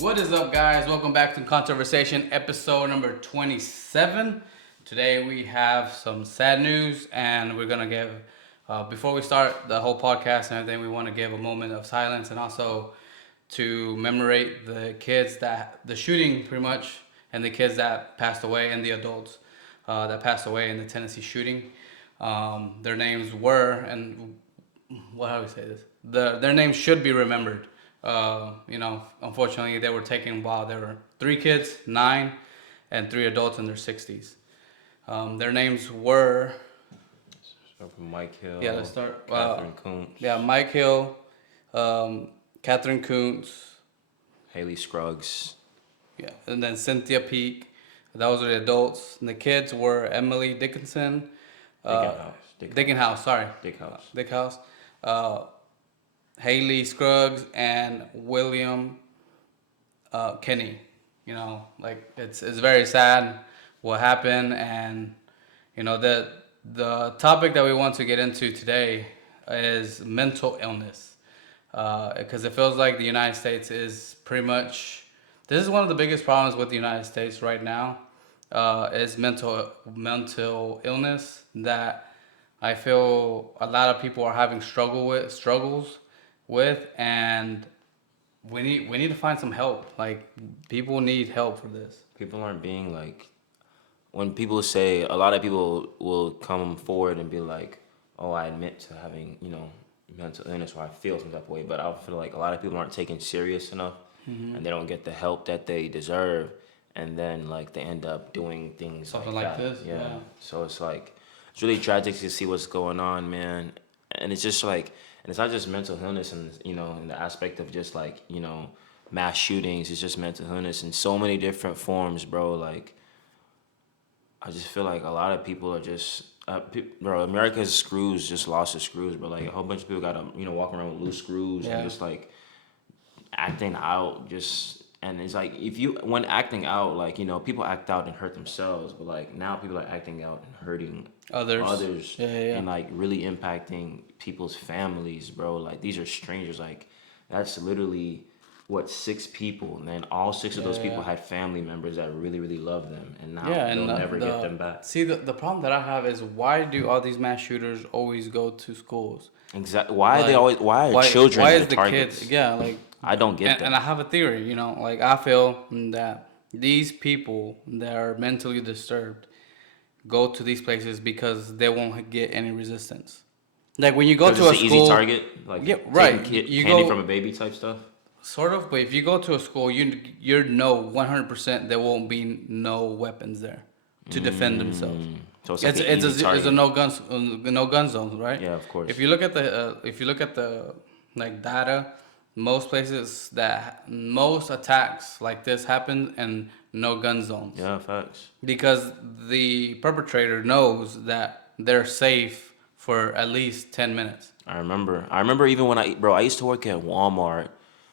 What is up, guys? Welcome back to Conversation, episode number 27. Today we have some sad news, and we're gonna give. Before we start the whole podcast and everything, we want to give a moment of silence and also to commemorate the shooting, pretty much, and the kids that passed away and the adults that passed away in the Tennessee shooting. Their names were, and how do we say this? Their names should be remembered. Unfortunately, they were taken while there were 3 kids, 9, and 3 adults in their 60s. Their names were. Start from Mike Hill. Yeah, let's start. Catherine Kuntz. Yeah, Mike Hill, Catherine Kuntz. Haley Scruggs. Yeah, and then Cynthia Peak. Those are the adults. And the kids were Emily Dickinson. Dickenhouse. Dick House. Haley Scruggs and William Kenny. It's very sad what happened, and the topic that we want to get into today is mental illness, because it feels like the United States is pretty much. This is one of the biggest problems with the United States right now, is mental illness that I feel a lot of people are having struggles with, and we need to find some help. Like, people need help for this. People aren't being when people say, a lot of people will come forward and be like, oh, I admit to having, mental illness, or I feel some type of way, but I feel like a lot of people aren't taken serious enough, and they don't get the help that they deserve, and then they end up doing things Something like like that. this, Yeah. yeah. So it's really tragic to see what's going on, man. And it's just and it's not just mental illness, and in the aspect of just mass shootings. It's just mental illness in so many different forms, bro. I just feel like a lot of people are just America's screws just lost its screws, bro. A whole bunch of people got walking around with loose screws, Yeah. and just acting out, and it's when acting out, people act out and hurt themselves, but now people are acting out and hurting others. Yeah. And really impacting people's families, bro. These are strangers. That's literally 6 people, and then all 6 of those people had family members that really, really love them, and now they'll never get them back. See, the problem that I have is, why do all these mass shooters always go to schools? Exactly. Why are children why is the the targets? kids? Yeah, I don't get that. And I have a theory. I feel that these people that are mentally disturbed go to these places because they won't get any resistance. When you go to a it's school, easy target, yeah, right. You candy from a baby type stuff. Sort of, but if you go to a school, you know 100% there won't be no weapons there to defend themselves. So it's a no gun zone, right? Yeah, of course. If you look at the data, most places most attacks like this happen in no gun zones. Yeah, facts. Because the perpetrator knows that they're safe for at least 10 minutes. I remember even when I used to work at Walmart,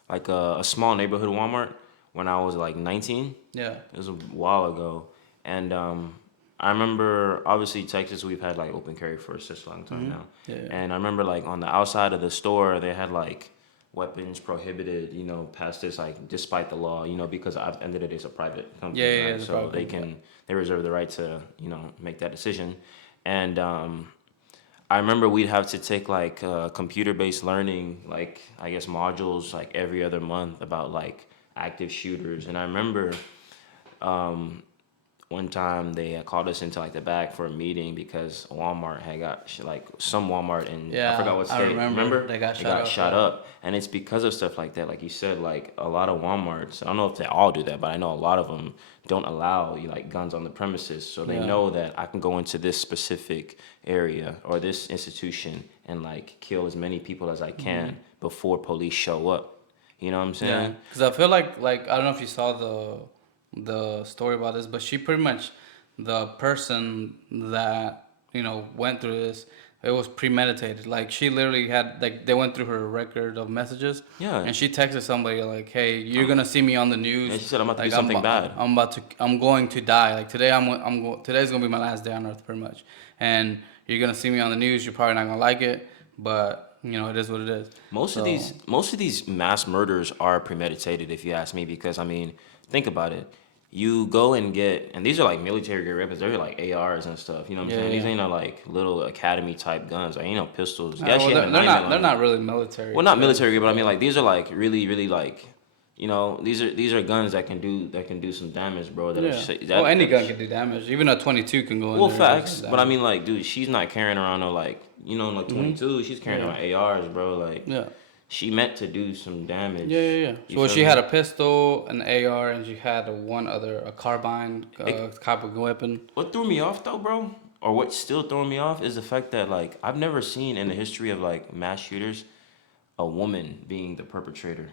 a small neighborhood Walmart, when I was 19. Yeah. It was a while ago. And I remember, obviously, Texas, we've had open carry for such a long time now. Yeah. And I remember on the outside of the store, they had weapons prohibited, past this, despite the law, because at the end of the day, it's a private company. Yeah, right? So they reserve the right to, make that decision. And I remember we'd have to take computer-based learning, I guess modules every other month about active shooters. And I remember one time they called us into the back for a meeting because Walmart had got some Walmart in I forgot what state. I remember they got shot up. And it's because of stuff like that. Like you said, a lot of Walmarts, I don't know if they all do that, but I know a lot of them don't allow guns on the premises. So they know that I can go into this specific area or this institution and kill as many people as I can before police show up. You know what I'm saying? Yeah. Because I feel like I don't know if you saw the story about this, but she pretty much, the person that went through this, it was premeditated. She literally had they went through her record of messages. Yeah. And she texted somebody "Hey, you're gonna see me on the news." And she said, "I'm about to do something bad. I'm going to die. Today's gonna be my last day on earth, pretty much. And you're gonna see me on the news. You're probably not gonna like it, but it is what it is. Most of So these mass murders are premeditated, if you ask me, because I mean, think about it. You go and get, and these are like military grade weapons. They're like ARs and stuff. You know what I'm yeah, saying? These yeah. ain't no like little academy type guns. Like ain't no pistols. You Well, actually have a they're nine not they're millimeter. not really military Well, not because military grade, but I mean like these are like really, really like, these are guns that can do some damage, bro. That'll yeah. sh- Well, that any that gun can do damage. Even a 22 can go in Well, there and do some facts, but I damage. mean, like, dude, she's not carrying around no like, like Mhm. 22. She's carrying Yeah. around ARs, bro. Like, Yeah. she meant to do some Yeah, damage. yeah, yeah. You So well, feel she me? had a pistol, an AR, and she had a carbine It, type of weapon. what threw me off though, bro, or what's still throwing me off is the fact that like I've never seen in the history of like mass shooters a woman being the perpetrator.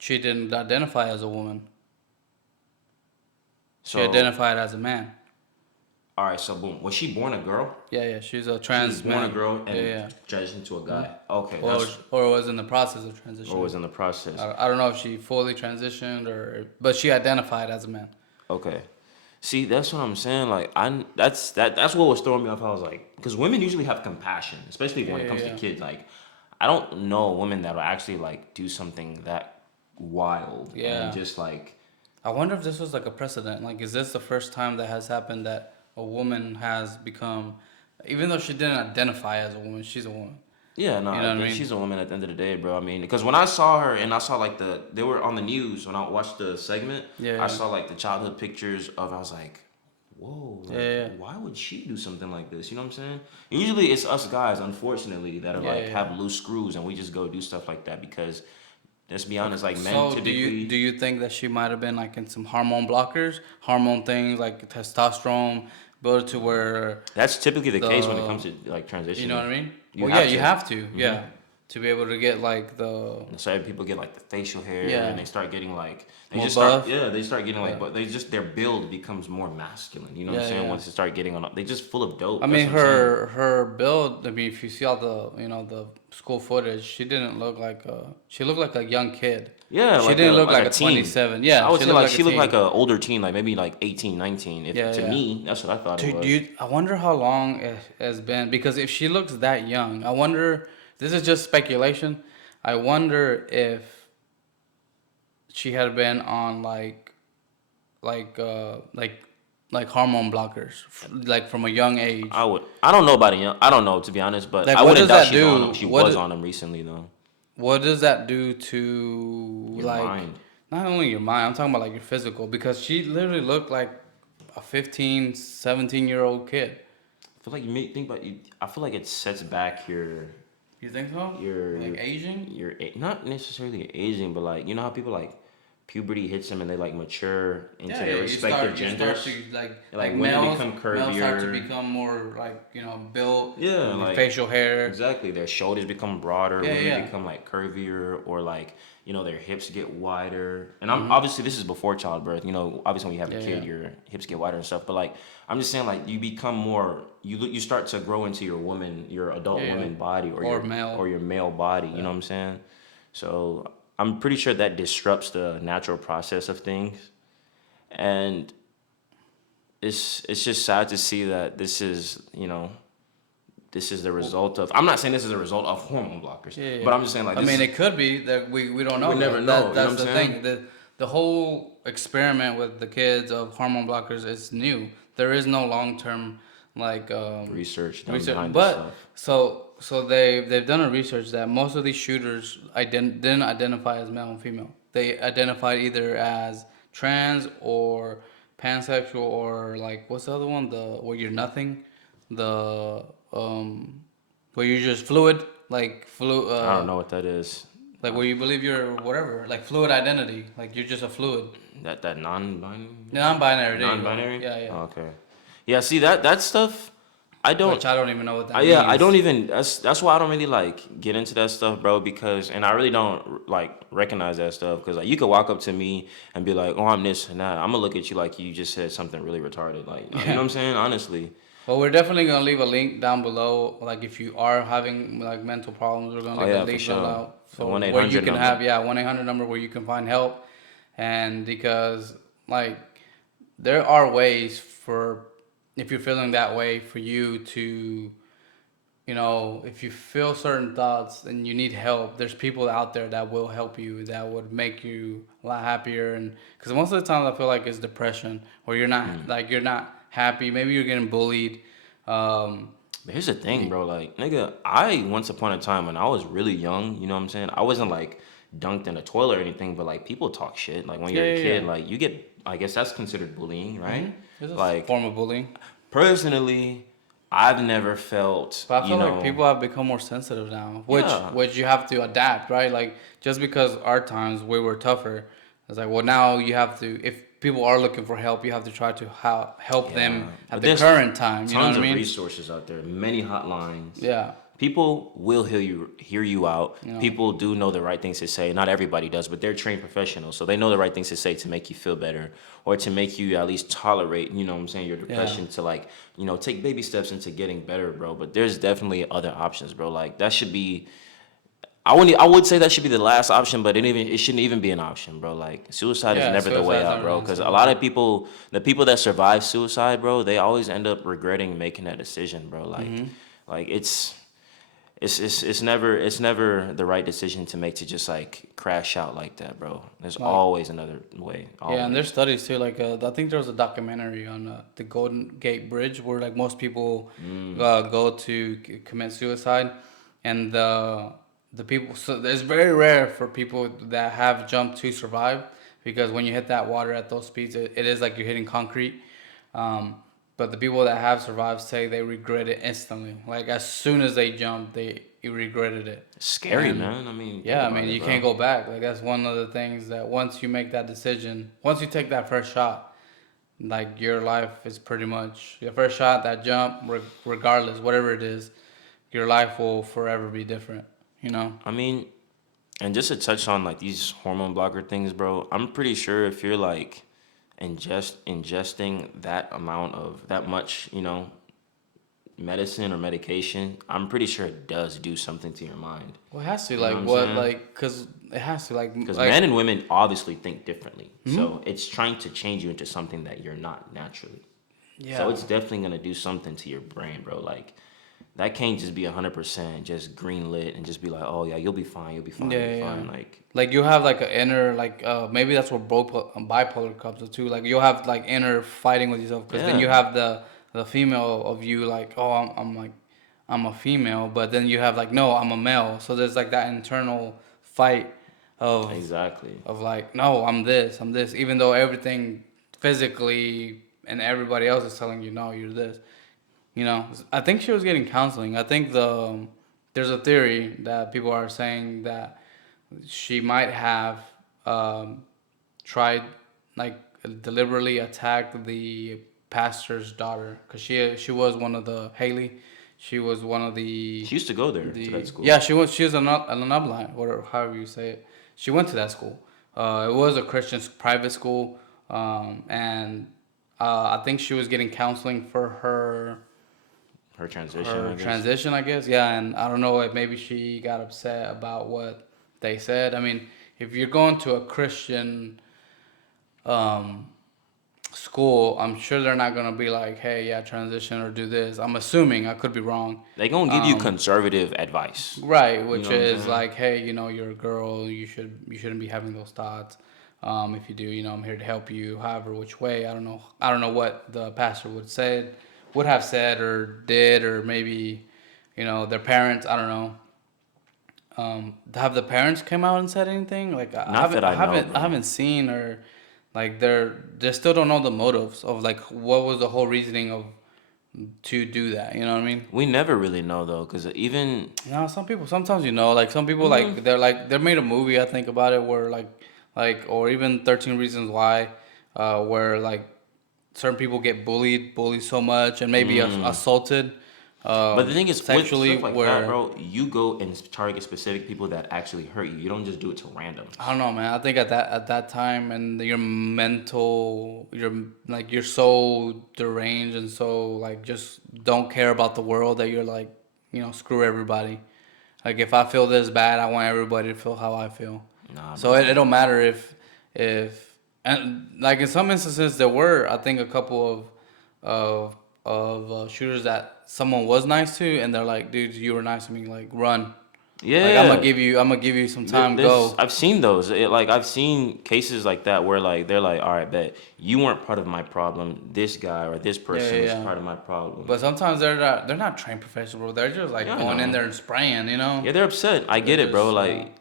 She didn't identify as a woman. She So, identified as a man. all right, so boom, was she born a girl? Yeah, yeah. She's a She was trans born a man. girl Yeah, and yeah. transitioned to a Mhm. guy. Okay, Or that's or was in the process of or was transitioning. in the process. I don't know if she fully transitioned but she identified as a man. Okay. See, that's what I'm saying. Like, that's what was throwing me off. I was like, because women usually have compassion, especially Yeah, when it yeah, comes to yeah. kids. Like, I don't know a woman that will actually like do something that wild and Yeah. just like, I wonder if this was like a precedent. Like, is this the first time that has happened that a woman has become, even though she didn't identify as a woman, she's a woman. yeah, You no, know what I mean? she's a woman at the end of the day, bro. I mean, because when I saw her and I saw like they were on the news when I watched the segment, Yeah, I yeah, saw like the childhood pictures of. I was like, whoa, yeah, like yeah, why would she do something like this? You know what I'm saying? Usually it's us guys, unfortunately, that are yeah, like yeah. have loose screws and we just go do stuff like that because let's be Okay. honest, like men So do typically. you think that she might have been like in some hormone blockers, hormone things like testosterone, built to where That's typically the case when it the comes to like you know transitioning. what I mean? You Well, yeah, have you to. have to, Hmm. yeah, to be able to get like the And certain people get like the facial hair and yeah they start getting like more buff. they start getting like Yeah, but they just their build becomes more masculine. You know what I'm yeah, saying? yeah. Once they start getting on, they just full of I dope. That's mean, what I'm saying. her build. I mean, if you see all the school footage, she didn't look like she looked like a young kid. Yeah, She didn't look like like a a teen. 27. I Yeah, would she say looked like like a she looked like teen. a older teen, like maybe like 18, 19. If Yeah, to yeah. me, that's what I thought it Do was. you? I wonder how long it has been because if she looks that young, I wonder. This is just speculation. I wonder if she had been on like uh like like hormone blockers, like from a young age. I don't know about it. I don't know to be honest, but Like, I what wouldn't does doubt that she's on do? them. She was on them recently though. What does that do to Your like mind. not only your mind, I'm talking about like your physical because she literally looked like a 15, 17-year-old kid. I feel like you may think about you. I feel like it sets back You think so? your Like your Asian? not necessarily aging, but like you know how people like puberty hits them and they like mature into Yeah, their yeah. respective You start genders. to like Like women become males start to curvier. become more like built, Yeah, with like facial hair. exactly. Their shoulders become broader. Yeah, Women yeah. become like curvier, or like their hips get wider. And I'm Mhm. obviously this is before childbirth. Obviously when you have a Yeah, kid, yeah, your hips get wider and stuff. But like I'm just saying, like you become more. You start to grow into your adult yeah, yeah. woman body, Or male. or your male body. You Yeah. know what I'm saying? So I'm pretty sure that disrupts the natural process of things, and it's just sad to see that this is the result of. I'm not saying this is a result of hormone blockers, Yeah, but yeah. I'm just saying like I this mean, is, it could be that we don't know. we never That, know. that You know that's what I'm the saying? thing. The whole experiment with the kids of hormone blockers is new. There is no long term like Research done research, behind this but stuff. so they've done a research that most of these shooters didn't identify as male and female. They identified either as trans or pansexual or like what's the other one? The where you're nothing, the where you're just fluid, I don't know what that is. like where you believe you're whatever, like fluid identity, like you're just a fluid. That non-binary. Non-binary, there you go. Non-binary. Yeah, yeah. Oh, okay. Yeah. See that stuff. I don't. Which I don't even know what that Yeah, I don't means. even. That's why I don't really like get into that stuff, bro. Because and I really don't like recognize that stuff. Because like you could walk up to me and be like, "Oh, I'm this and that." I'm gonna look at you like you just said something really retarded. Like you know what Yeah. I'm saying? Honestly. Well, we're definitely gonna leave a link down below. Like if you are having like mental problems, we're gonna Oh leave a yeah, for link below sure. The for one eight where you hundred can number. have 1-800 number where you can find help, and because like there are ways for if you're feeling that way for you to if you feel certain thoughts and you need help, there's people out there that will help you, that would make you a lot happier. And because most of the time I feel like it's depression, where you're not happy. Maybe you're getting bullied. Um, But here's the thing, bro. Like, nigga, I once upon a time when I was really young, you know what I'm saying? I wasn't like dunked in a toilet or anything, but like people talk shit. Like when yeah, you're a yeah, kid, yeah. like you get, I guess that's considered bullying, right? It's a Like form of bullying. personally, I've never felt, But I feel like people have become more sensitive now, yeah, which you have to adapt, right? Like just because our times we were tougher, it's like well now you have to. If people are looking for help, you have to try to help them yeah. at But the there's current time. You know what tons I of mean? resources out there, many hotlines. Yeah. People will hear you out. You know. People do know the right things to say. Not everybody does, but they're trained professionals, so they know the right things to say to make you feel better or to make you at least tolerate, you know what I'm saying, your Yeah. depression to like, take baby steps into getting better, bro. But there's definitely other options, bro. Like that should be I would say that should be the last option, but it shouldn't even be an option, bro. Like suicide is Yeah. never the way Suicide's out, never an bro. Because answer. a lot of people, the people that survive suicide, bro, they always end up regretting making that decision, bro. Like it's never the right decision to make to just like crash out like that, bro. There's Like always another way, yeah, and there's always. studies too. Like I think there was a documentary on the Golden Gate Bridge where like most people go to commit suicide, and the people. So it's very rare for people that have jumped to survive because when you hit that water at those speeds, it is like you're hitting concrete. Um, but the people that have survived say they regret it instantly. Like as soon as they jumped, they regretted it. It's scary, And man. I mean, think yeah, I about mean, it, you can't bro. go back. Like that's one of the things that once you make that decision, once you take that first shot, like your life is pretty much your first shot, that jump, regardless, whatever it is, your life will forever be different. You know? I mean, and just to touch on like these hormone blocker things, bro, I'm pretty sure if you're like ingesting that much, medicine or medication, I'm pretty sure it does do something to your mind. Well, it has to You know what like I'm what saying? like because it has to Because like men and women obviously think differently. hmm So it's trying to change you into something that you're not naturally. So yeah it's definitely gonna do something to your brain, bro. Like that can't just be 100% just green lit and just be like, oh yeah, you'll be fine, you'll be fine, yeah you'll yeah. be Yeah. fine. Like Like you have like an inner like maybe that's where bipolar comes too. Like you'll have like inner fighting with yourself because then yeah, you have the female of you like oh I'm like I'm a female, but then you have like no I'm a male. So there's like that internal fight of exactly. like no I'm this even though everything physically and everybody else is telling you no you're this. I think she was getting counseling. I think there's a theory that people are saying that she might have um, tried like deliberately attacked the pastor's daughter because she was one of the Haley. She was one of She used to go there to that school. yeah she was an upline or however you say it. She went to that school. It was a Christian private school, and I think she was getting counseling for Her transition, her I guess. transition, I guess. Yeah, and I don't know if maybe she got upset about what they said. I mean, if you're going to a Christian um, school, I'm sure they're not gonna be like, "Hey, yeah, transition or do this." I'm assuming I could be wrong. They gonna give you Um, conservative advice. right, You which know what I'm is saying? like, "Hey, you're a girl. You shouldn't be having those thoughts. If you do, I'm here to help you. However, which way, I don't know. I don't know what the pastor would have said or did, or maybe, their parents. I don't know. Have the parents come out and said anything? Like I Not haven't, that I I know, haven't, I bro. haven't seen or like they still don't know the motives of like what was the whole reasoning of to do that. You know what I mean? We never really know though, cause even No, some people sometimes like some people mm, like they made a movie I think about it where like or even 13 Reasons Why, where like certain people get bullied so much and maybe assaulted, but the thing is, with sexually stuff like that, where bro, you go and target specific people that actually hurt you. You don't just do it to I randoms. don't know, man. I think at that time and your mental, you're so deranged and so like just don't care about the world that you're like, screw everybody. Like if I feel this bad, I want everybody to feel how I feel. Nah, So it bro. don't matter if and like in some instances there were I think a couple of shooters that someone was nice to, and they're like, dude, you were nice to me, like run. Like Yeah. I'm gonna give you some time, This go. I've seen those. Like I've seen cases like that where like they're like, all right, bet you weren't part of my problem. This guy or this Yeah, person yeah, was yeah. part of my problem. But sometimes they're not trained professionals, bro. They're just like Yeah, I going in know. there and spraying, you know. Yeah, they're upset. I They're get it, bro. just Like,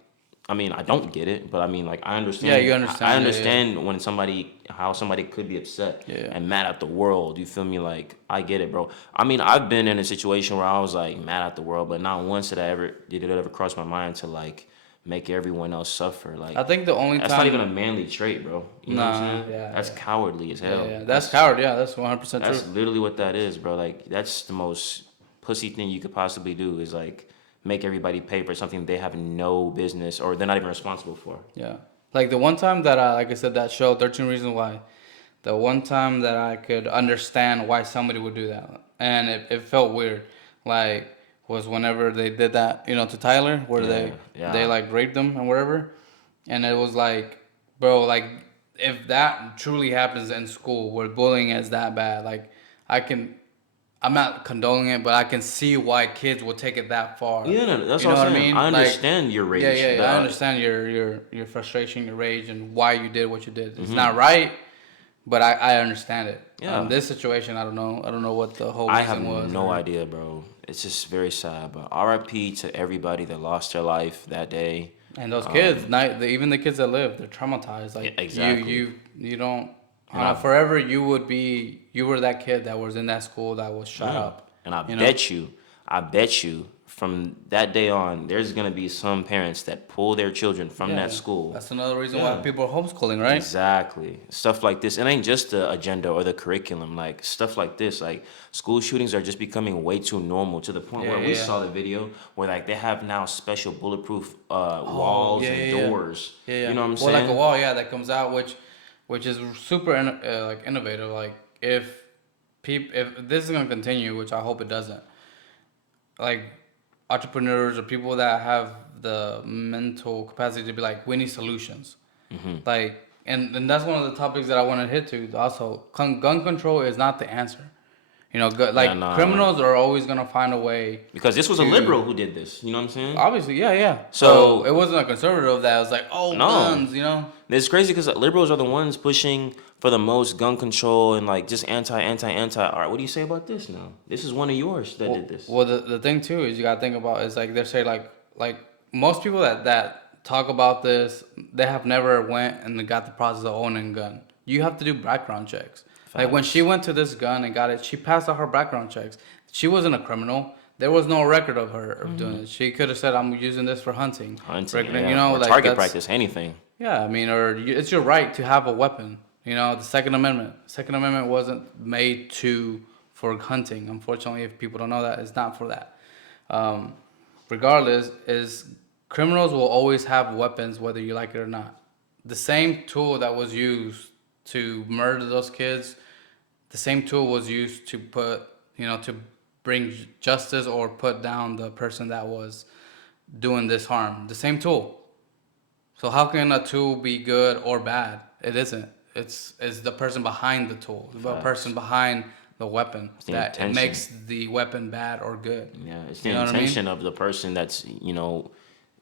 I mean, I don't get it, but I mean, like, I yeah, you understand. I understand, yeah, yeah, understand when somebody, how somebody could be upset yeah, and mad at the world. You feel me? Like, I get it, bro. I mean, I've been in a situation where I was like mad at the world, but not once did it ever cross my mind to like make everyone else suffer. Like, I think the only that's not even a time, manly trait, bro. You know what I'm nah, saying? yeah, That's yeah, cowardly as yeah, hell. yeah. That's coward. Yeah, that's 100% true. That's literally what that is, bro. Like that's the most pussy thing you could possibly do is like make everybody pay for something they have no business or they're not even responsible for. Yeah, like the one time that like I said, that show 13 Reasons Why. The one time that I could understand why somebody would do that, and it felt weird, like was whenever they did that, you know, to Tyler, where Yeah, they yeah. like raped him and whatever, and it was like, bro, like if that truly happens in school where bullying is that bad, like I can, I'm not condoning it, but I can see why kids will take it that far. Yeah, no, that's You what know I'm what I saying. I mean? Like, understand your yeah, rage. yeah, I understand your frustration, your rage, and why you did what you did. It's not right, but I understand it. Yeah. This situation, I don't know. I don't know what the whole I have reason was, no or idea, bro. It's just very sad. But RIP to everybody that lost their life that day. and those kids, not even the kids that live, they're traumatized. Yeah, Like exactly. you don't. I And don't know. I Forever, you were that kid that was in that school that was shot Yeah. up. And You know. I bet you from that day on, there's gonna be some parents that pull their children from Yeah, that yeah. school. That's another reason why Yeah. people are homeschooling, right? Exactly. Stuff like this. It ain't just the agenda or the curriculum. Like stuff like this. Like school shootings are just becoming way too normal to the point Yeah, where yeah, we yeah. saw the video where like they have now special bulletproof Oh, walls yeah, and yeah, yeah, doors. yeah, You yeah. know what I'm Well, like a saying? wall, yeah, that comes out, which is super like innovative. Like if this is gonna continue, which I hope it doesn't, like entrepreneurs or people that have the mental capacity to be like, we need solutions. Like, and that's one of the topics that I want to hit to. Also, gun control is not the answer. You know, Yeah, like nah. criminals are always gonna find a way Because this was a to. liberal who did this. You know what I'm saying? Obviously, yeah, yeah. So it So wasn't a conservative that was like, oh, no. guns, you know. It's crazy because liberals are the ones pushing for the most gun control and like just anti. All right, what do you say about this now? This is one of yours that did this. Well, the thing too is you gotta think about is like they say like most people that talk about this, they have never went and got the process of owning a gun. You have to do background checks. Like when she Facts. went to this gun and got it, she passed all her background checks. She wasn't a criminal. There was no record of her of doing it. She could have said, "I'm using this for hunting." Hunting, Regular, you yeah. know, Or like target that's practice, anything. yeah. I mean, it's your right to have a weapon. You know, the Second Amendment. Second Amendment wasn't made to for hunting. Unfortunately, if people don't know that, it's not for that. Um, regardless, is criminals will always have weapons whether you like it or not. The same tool that was used to murder those kids, the same tool was used to put, you know, to bring justice or put down the person that was doing this harm. The same tool. So how can a tool be good or bad? It isn't. It's the person behind the tool, the person Facts. behind the weapon It's the that it intention. makes the weapon bad or good. Yeah, it's the You know what I mean? intention of the person that's,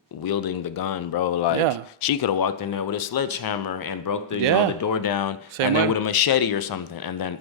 wielding the gun, bro. Like Yeah. she could have walked in there with a sledgehammer and broke the Yeah. the door down, Same and then way. with a machete or something, and then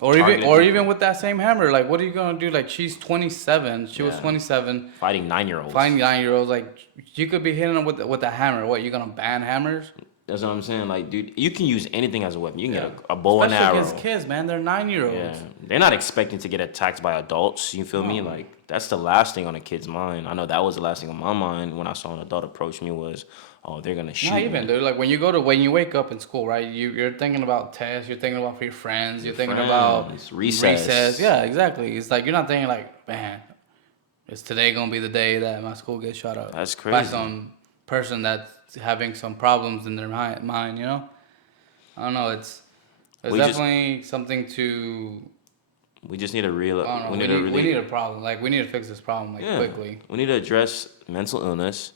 Or targeted or people. even with that same hammer, like what are you gonna do? Like she's 27. She was Yeah. 27. Fighting 9-year-olds. Finding 9-year-olds, like you could be hitting them with a hammer. What, you gonna ban hammers? That's what I'm saying. Like, dude, you can use anything as a weapon. You can Yeah. get a bow and Especially arrow. against kids, man. They're 9-year-olds. Yeah, they're not expecting to get attacked by adults. You feel me? No. Like that's the last thing on a kid's mind. I know that was the last thing on my mind when I saw an adult approach me was, oh, they're gonna shoot Not even, me. dude. Like when you wake up in school, right? You're thinking about tests. You're thinking about for your friends. You're thinking about Friends, recess. Yeah, exactly. It's like you're not thinking like, man, is today gonna be the day that my school gets shut up That's by crazy. some person that's having some problems in their mind? You know, I don't know. It's We just definitely something to. we just need a real. I don't know. We need a We need really a problem. Like we need to fix this problem like yeah. quickly. We need to address mental illness,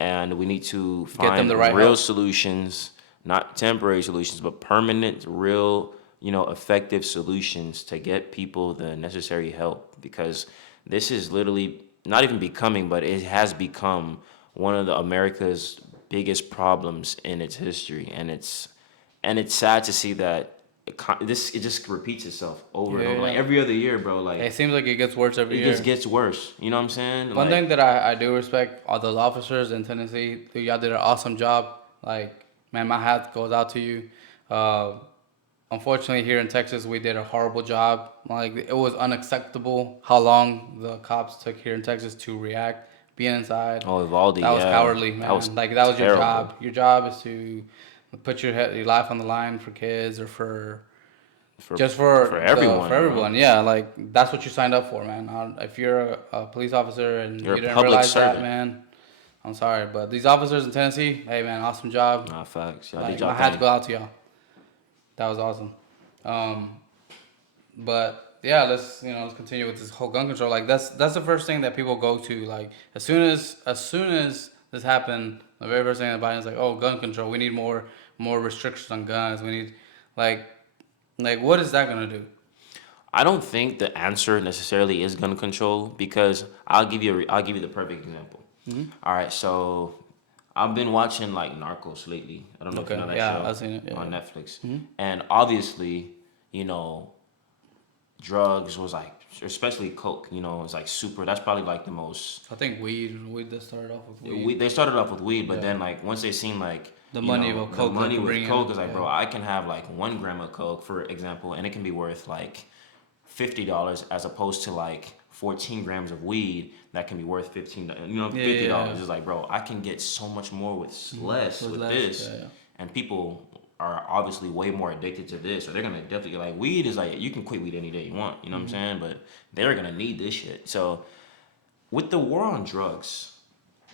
and we need to Get them find the right real help. solutions, not temporary solutions, but permanent, real, effective solutions to get people the necessary help. because this is literally not even becoming, but it has become one of the America's biggest problems in its history, and it's sad to see that it just repeats itself over and over, like Yeah. every other year, bro. Like It seems like it gets worse every it year. just gets worse. You know what I'm saying? One Like, thing that I do respect all those officers in Tennessee, y'all did an awesome job. Like, man, my hat goes out to you. Uh, Unfortunately, here in Texas, we did a horrible job. Like, it was unacceptable how long the cops took here in Texas to react, being inside. oh, Valdi, That was yeah, cowardly, that was man. Like, that was your terrible job. Your job is to put your life on the line for kids or for for just everyone. for You know, everyone. Yeah, like that's what you signed up for, man. If you're a police officer and you're you a didn't public realize that, servant. man, I'm sorry, but these officers in Tennessee, hey man, awesome job. Nah, facts. Y'all did Like my y'all hat to thing. go out to y'all. That was awesome. Um, but yeah, let's continue with this whole gun control. Like that's the first thing that people go to. Like as soon as this happened, the very first thing that Biden's like, oh, gun control. We need more restrictions on guns. We need like what is that gonna do? I don't think the answer necessarily is gun control because I'll give you the perfect example. All right, so I've been watching like Narcos lately. I don't know if you Okay, know that yeah, show I've seen it. Yeah, on yeah. Netflix, and obviously, you know, drugs was like, especially coke. You know, it's like super. That's probably like the most. I think weed that started off with weed. They started off with weed, but Yeah, then like once they seen like the you money know of the coke that money could with bring coke in. is like, Yeah. bro, I can have like 1 gram of coke, for example, and it can be worth like $50 as opposed to like 14 grams of weed that can be worth $15. You know, Yeah, $50. yeah, It's like, bro, I can get so much more with less with with less. this, Yeah, yeah. and people are obviously way more addicted to this, so they're gonna definitely like weed is like you can quit weed any day you want. You know what I'm saying? But they're gonna need this shit. So with the war on drugs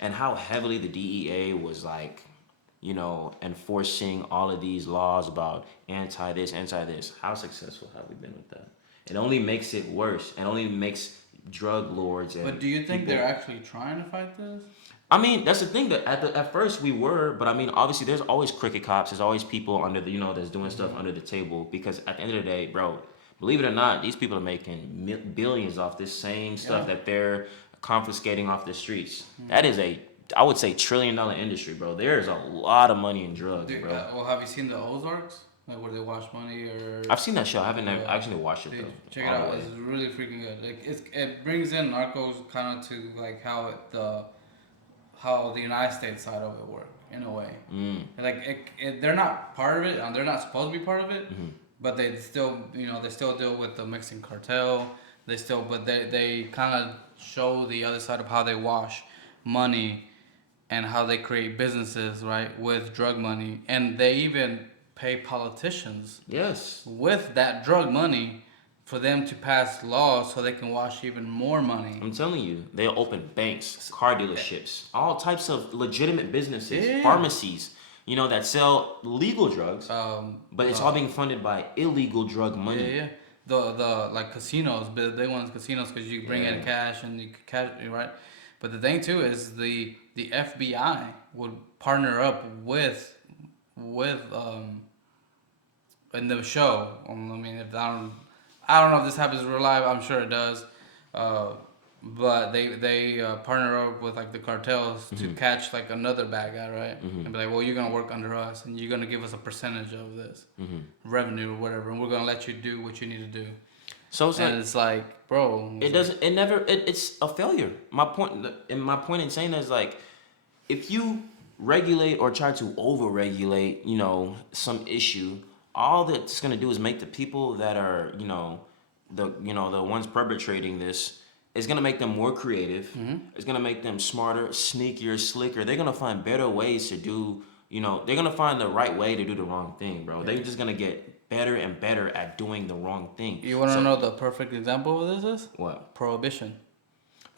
and how heavily the DEA was like, you know, enforcing all of these laws about anti this, anti this, how successful have we been with that? It only makes it worse. It only makes drug lords and But do you think people. they're actually trying to fight this? I mean, that's the thing that at first we were, but I mean, obviously, there's always crooked cops. There's always people under the, you know, that's doing stuff under the table. Because at the end of the day, bro, believe it or not, these people are making billions off this same stuff Yeah. that they're confiscating off the streets. That is I would say, $1 trillion industry, bro. There's a lot of money in drugs, Dude, bro. well, have you seen the Ozarks? Like where they wash money or? I've seen that show. I haven't Yeah. actually watched it Dude, though. check it All the out. way. It's really freaking good. Like it brings in Narcos kind of to like how the United States side of it work in a way. Like they're not part of it, and they're not supposed to be part of it, but they still, they still deal with the Mexican cartel. But they kind of show the other side of how they wash money and how they create businesses, right, with drug money, and they even pay politicians Yes. with that drug money for them to pass laws so they can wash even more money. I'm telling you, they'll open banks, car dealerships, all types of legitimate businesses, Yeah. pharmacies, you know, that sell legal drugs, but it's all uh, being funded by illegal drug Yeah, money. yeah. The like casinos, but they want casinos because you bring in Yeah. cash and you can cash, right? But the thing too is the FBI would partner up with in the show. I mean, if I don't know if this happens in real life. I'm sure it does. Uh, but they partner up with like the cartels to catch like another bad guy, right? And be like, well, you're gonna work under us, and you're gonna give us a percentage of this revenue or whatever, and we're gonna let you do what you need to do. So it's like, And it's like, bro, it doesn't, it never, it's a failure. My point in saying that is like, if you regulate or try to over-regulate, you know, some issue, all that's gonna do is make the people that are, the ones perpetrating this, is gonna make them more creative. It's gonna make them smarter, sneakier, slicker. They're gonna find better ways to do, they're gonna find the right way to do the wrong thing, bro. They're just gonna get better and better at doing the wrong thing. you want to So, know the perfect example of this is what? prohibition.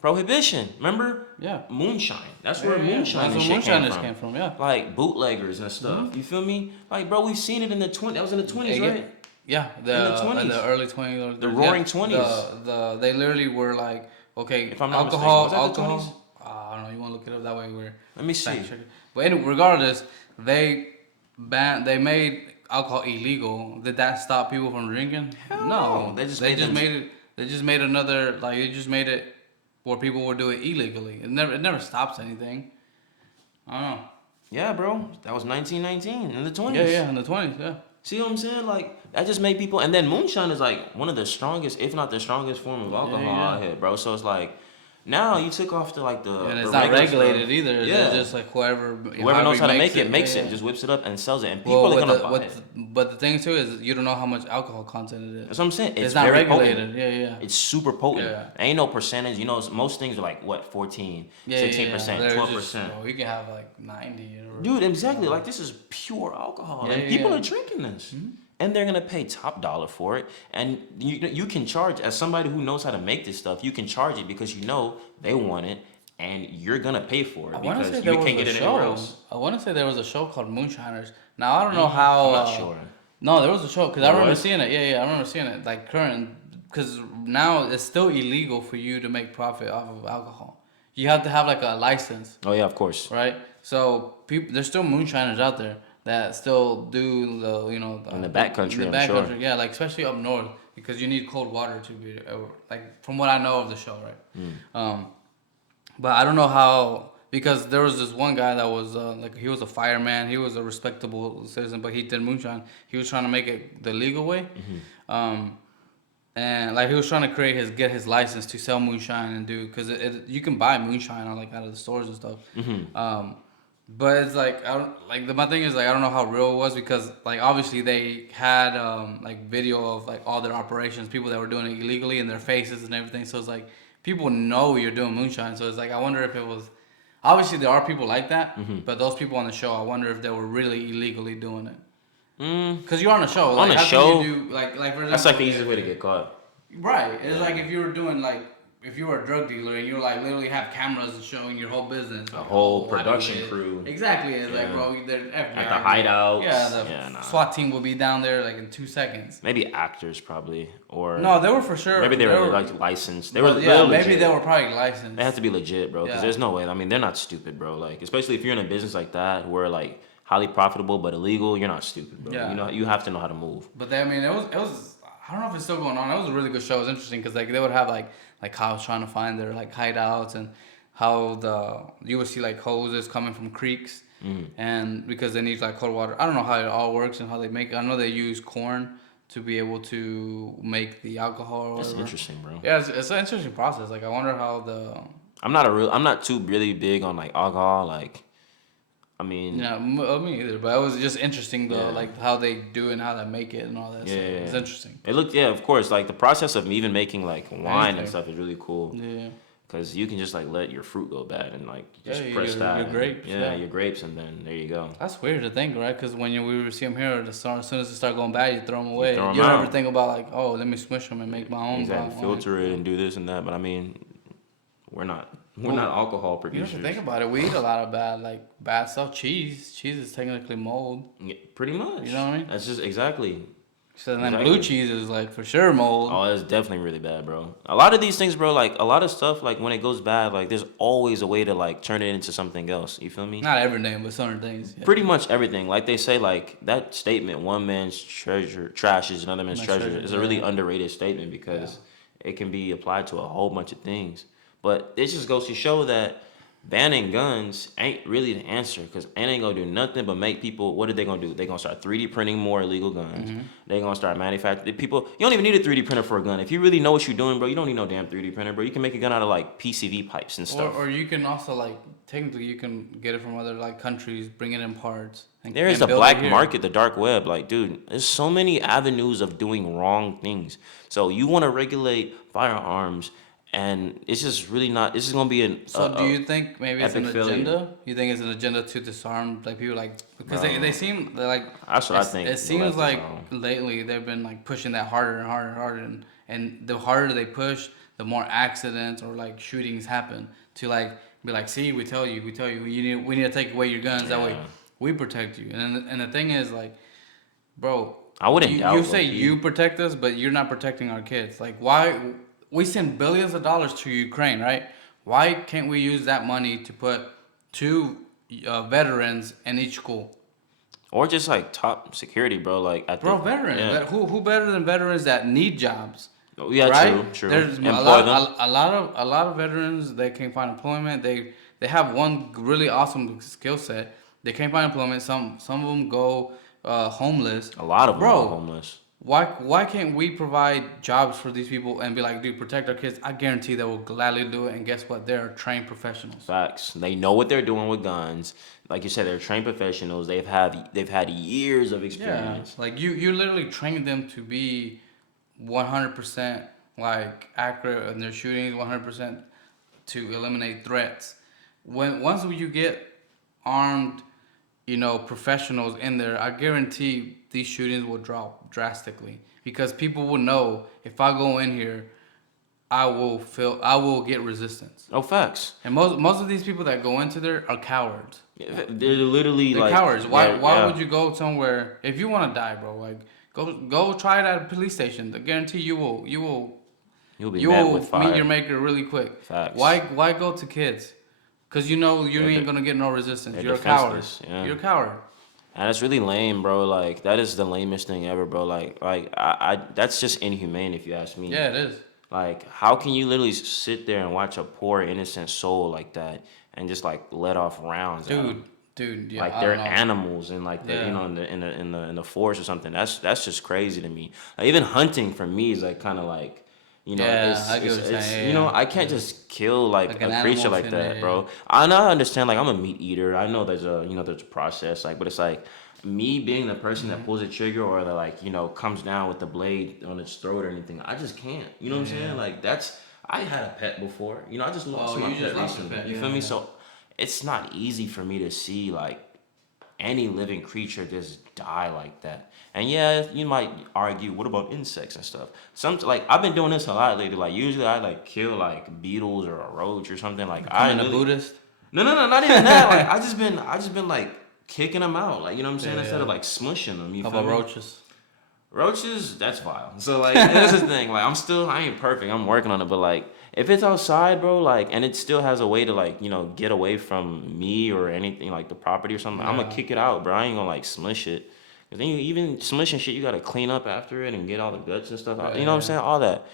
Prohibition. Remember? Yeah. Moonshine. That's where moonshine That's and where shit came moonshiners from. came from. Yeah. Like bootleggers and stuff. You feel me? Like, bro, we've seen it in the 20s. That was in the 20s, right? Yeah, In the 20s. in the early 20s, The roaring 20s. They literally were like, okay, If I'm not alcohol, mistaken. Was that the alcohol. I don't know. You want to look it up that way? We're Let me see. fact checking. But anyway, regardless, they made alcohol illegal. Did that stop people from drinking? Hell No, no. They just they made just them- made it. They just made another like they just made it where people will do it illegally. It never stops anything. I don't know. Yeah, bro. That was 1919 in the Yeah, 20s. yeah, in the 20s, yeah. See what I'm saying? Like that just made people. And then moonshine is like one of the strongest, if not the strongest form of Yeah, alcohol yeah. out here, bro. So it's like now you took off to like Yeah, and the it's not regular stuff. regulated either. It's Yeah. just like whoever, Whoever however knows he how to make it, yeah, makes it, yeah. just whips it up and sells it, and people Well, are gonna buy it. but the thing too is you don't know how much alcohol content it That's is. what I'm saying. It's It's not very regulated. potent. Yeah, yeah, It's super potent. yeah, Ain't no percentage. You know, most things are like what 14, yeah, yeah, yeah. 16%, There's just 12%. you can have like 90 or Dude, exactly. Like this is pure alcohol, yeah, and yeah, people yeah. are drinking this, and they're gonna pay top dollar for it. And you can charge as somebody who knows how to make this stuff. You can charge it because you know they want it, and you're gonna pay for I it want to say because there you was can't a get it anywhere show. else. I want to say there was a show called Moonshiners. Now I don't know how. I'm not sure. No, there was a show because I There remember was. seeing it. Yeah, yeah, I remember seeing it. Like current, because now it's still illegal for you to make profit off of alcohol. You have to have like a license, Oh yeah, of course. right? So people, there's still moonshiners out there that still do the In the backcountry, I'm sure. backcountry, yeah, like especially up north because you need cold water to be like from what I know of the show, right? But I don't know how because there was this one guy that was like he was a fireman, he was a respectable citizen, but he did moonshine. He was trying to make it the legal way, and like he was trying to get his license to sell moonshine and do because you can buy moonshine on like out of the stores and stuff. But it's like I don't like my thing is like I don't know how real it was because like obviously they had like video of like all their operations, people that were doing it illegally and their faces and everything. So it's like people know you're doing moonshine. So it's like I wonder if it was obviously there are people like that, but those people on the show, I wonder if they were really illegally doing it. Cause you're on a show. Like, On a how show, can you do like for example, that's like the easiest way to get caught. right. It's like if you were doing like if you were a drug dealer and you like literally have cameras showing your whole business, like, whole I do production this. crew. Exactly. It's like Yeah. bro, they're FBI. At the hideouts. Yeah, the Yeah, nah. SWAT team will be down there like in 2 seconds. Maybe actors probably, or No, they were for sure. maybe they were like licensed. They were. But yeah, maybe legit. they were probably licensed. They have to be legit, bro. Because Yeah. there's no way. I mean, they're not stupid, bro. Like, especially if you're in a business like that where like highly profitable but illegal, you're not stupid, bro. Yeah. You know, you have to know how to move. But they, I mean, it was. I don't know if it's still going on. It was a really good show. It was interesting because like they would have like cops trying to find their like hideouts and how you would see like hoses coming from creeks and because they need like cold water. I don't know how it all works and how they make it. I know they use corn to be able to make the alcohol or That's whatever. interesting, bro. Yeah, it's an interesting process. Like I wonder how I'm not too really big on like alcohol. Like, I mean, yeah, me either. But it was just interesting though, Yeah. like how they do and how they make it and all that. Yeah, So yeah, it's yeah. interesting. it looked, yeah, of course. Like the process of even making like wine Anything. and stuff is really cool. Yeah. Cause you can just like let your fruit go bad and like just Yeah, press your that. and- grapes, yeah. your grapes, and then there you go. That's weird to think, right? Because when we see them here, as soon as they start going bad, you throw them away. throw 'em You don't out. ever think about like, oh, let me smush them and make my own. Exactly, wine. filter it and do this and that. But I mean, we're not alcohol You producers. have to think about it. We eat a lot of bad stuff. Cheese is technically mold. Yeah, pretty much. You know what I mean? That's just exactly. So then Exactly. blue cheese is like for sure mold. Oh, it's definitely really bad, bro. A lot of these things, bro, like a lot of stuff, like when it goes bad, like there's always a way to like turn it into something else. You feel me? Not everything, but certain things. Yeah. Pretty much everything. Like they say, like that statement, one man's trash is another man's Man's treasure, treasure, is a really yeah. underrated statement because it can be applied to a whole bunch of things. But it just goes to show that banning guns ain't really the answer because it ain't gonna do nothing but make people. What are they gonna do? They gonna start 3D printing more illegal guns. They gonna start manufacturing people. You don't even need a 3D printer for a gun. If you really know what you're doing, bro, you don't need no damn 3D printer, bro. You can make a gun out of like PCV pipes and stuff. Or you can also like technically you can get it from other like countries, bring it in parts. There is and a build it black here. market, the dark web. Like, dude, there's so many avenues of doing wrong things. So you want to regulate firearms, and it's just really not. This is gonna be an. So do you think maybe it's an epic failure. agenda? You think it's an agenda to disarm like people like because Bro. they seem they're like That's what I it's- think It the seems left is like on. lately they've been like pushing that harder and harder and harder and the harder they push, the more accidents or like shootings happen. To like be like, see, we tell you, we need to take away your guns. That way Yeah. we protect you. And the thing is like, bro, I wouldn't doubt. you say low-key. you protect us, but you're not protecting our kids. Like, why? We send billions of dollars to Ukraine, right? Why can't we use that money to put 2 veterans in each school? Or just like top security, bro. Like at Bro, the veterans. Yeah. Who better than veterans that need jobs? Oh, yeah, right? true, true. There's Employ them. a lot of veterans. They can't find employment. They have one really awesome skill set. They can't find employment. Some of them go homeless. A lot of them go Bro, homeless. why can't we provide jobs for these people and be like, dude, protect our kids? I guarantee they will gladly do it. And guess what? They're trained professionals. Facts. They know what they're doing with guns. Like you said, they're trained professionals. They've had years of Yeah, experience. like you literally train them to be 100% like accurate in their shootings, 100% to eliminate threats. When once you get armed, professionals in there, I guarantee these shootings will drop drastically because people will know if I go in here, I will get resistance. Oh, facts. And most of these people that go into there are cowards. They're literally They're like cowards. Why yeah. would you go somewhere if you want to die, bro? Like go try it at a police station. I guarantee You'll be you met will with meet your fire. maker really quick. Facts. Why go to kids? Cause you know you They're, ain't de- gonna get no resistance. they're You're a coward. defenseless. Yeah. You're a coward. And it's really lame, bro. Like that is the lamest thing ever, bro. Like I that's just inhumane if you ask me. Yeah, it is. Like, how can you literally sit there and watch a poor innocent soul like that and just like let off rounds at 'em? Dude, yeah, Like I they're don't know. animals and like the Yeah. in the forest or something. That's just crazy to me. Like, even hunting for me is like kind of like Yeah, it's I get what you're it's saying. Yeah, I can't just kill like like an a creature animal like finna. that, Yeah. bro. I know I understand like I'm a meat eater. I know there's a process like, but it's like me being the person that pulls the trigger or that like comes down with the blade on its throat or anything. I just can't. You know what I'm saying? Like that's I had a pet before. I just lost Oh, my you just pet lost a recently. pet. You Yeah, feel me? yeah. So it's not easy for me to see like any living creature just die like that. And yeah, you might argue, what about insects and stuff? Some like I've been doing this a lot lately. Like usually I like kill like beetles or a roach or something. Like I Becoming a really Buddhist. no, not even that. Like I just been like kicking them out. Like you know what I'm saying, Yeah, instead yeah. of like smushing them. You How feel about me? roaches? Roaches, that's vile. So like that's the thing. Like I ain't perfect. I'm working on it, but like if it's outside, bro, like and it still has a way to like get away from me or anything like the property or something, I'm gonna Yeah. kick it out, bro. I ain't gonna like smush it. Cause then you even smushing shit, you gotta clean up after it and get all the guts and stuff out. Yeah, You know what I'm yeah. saying? All that,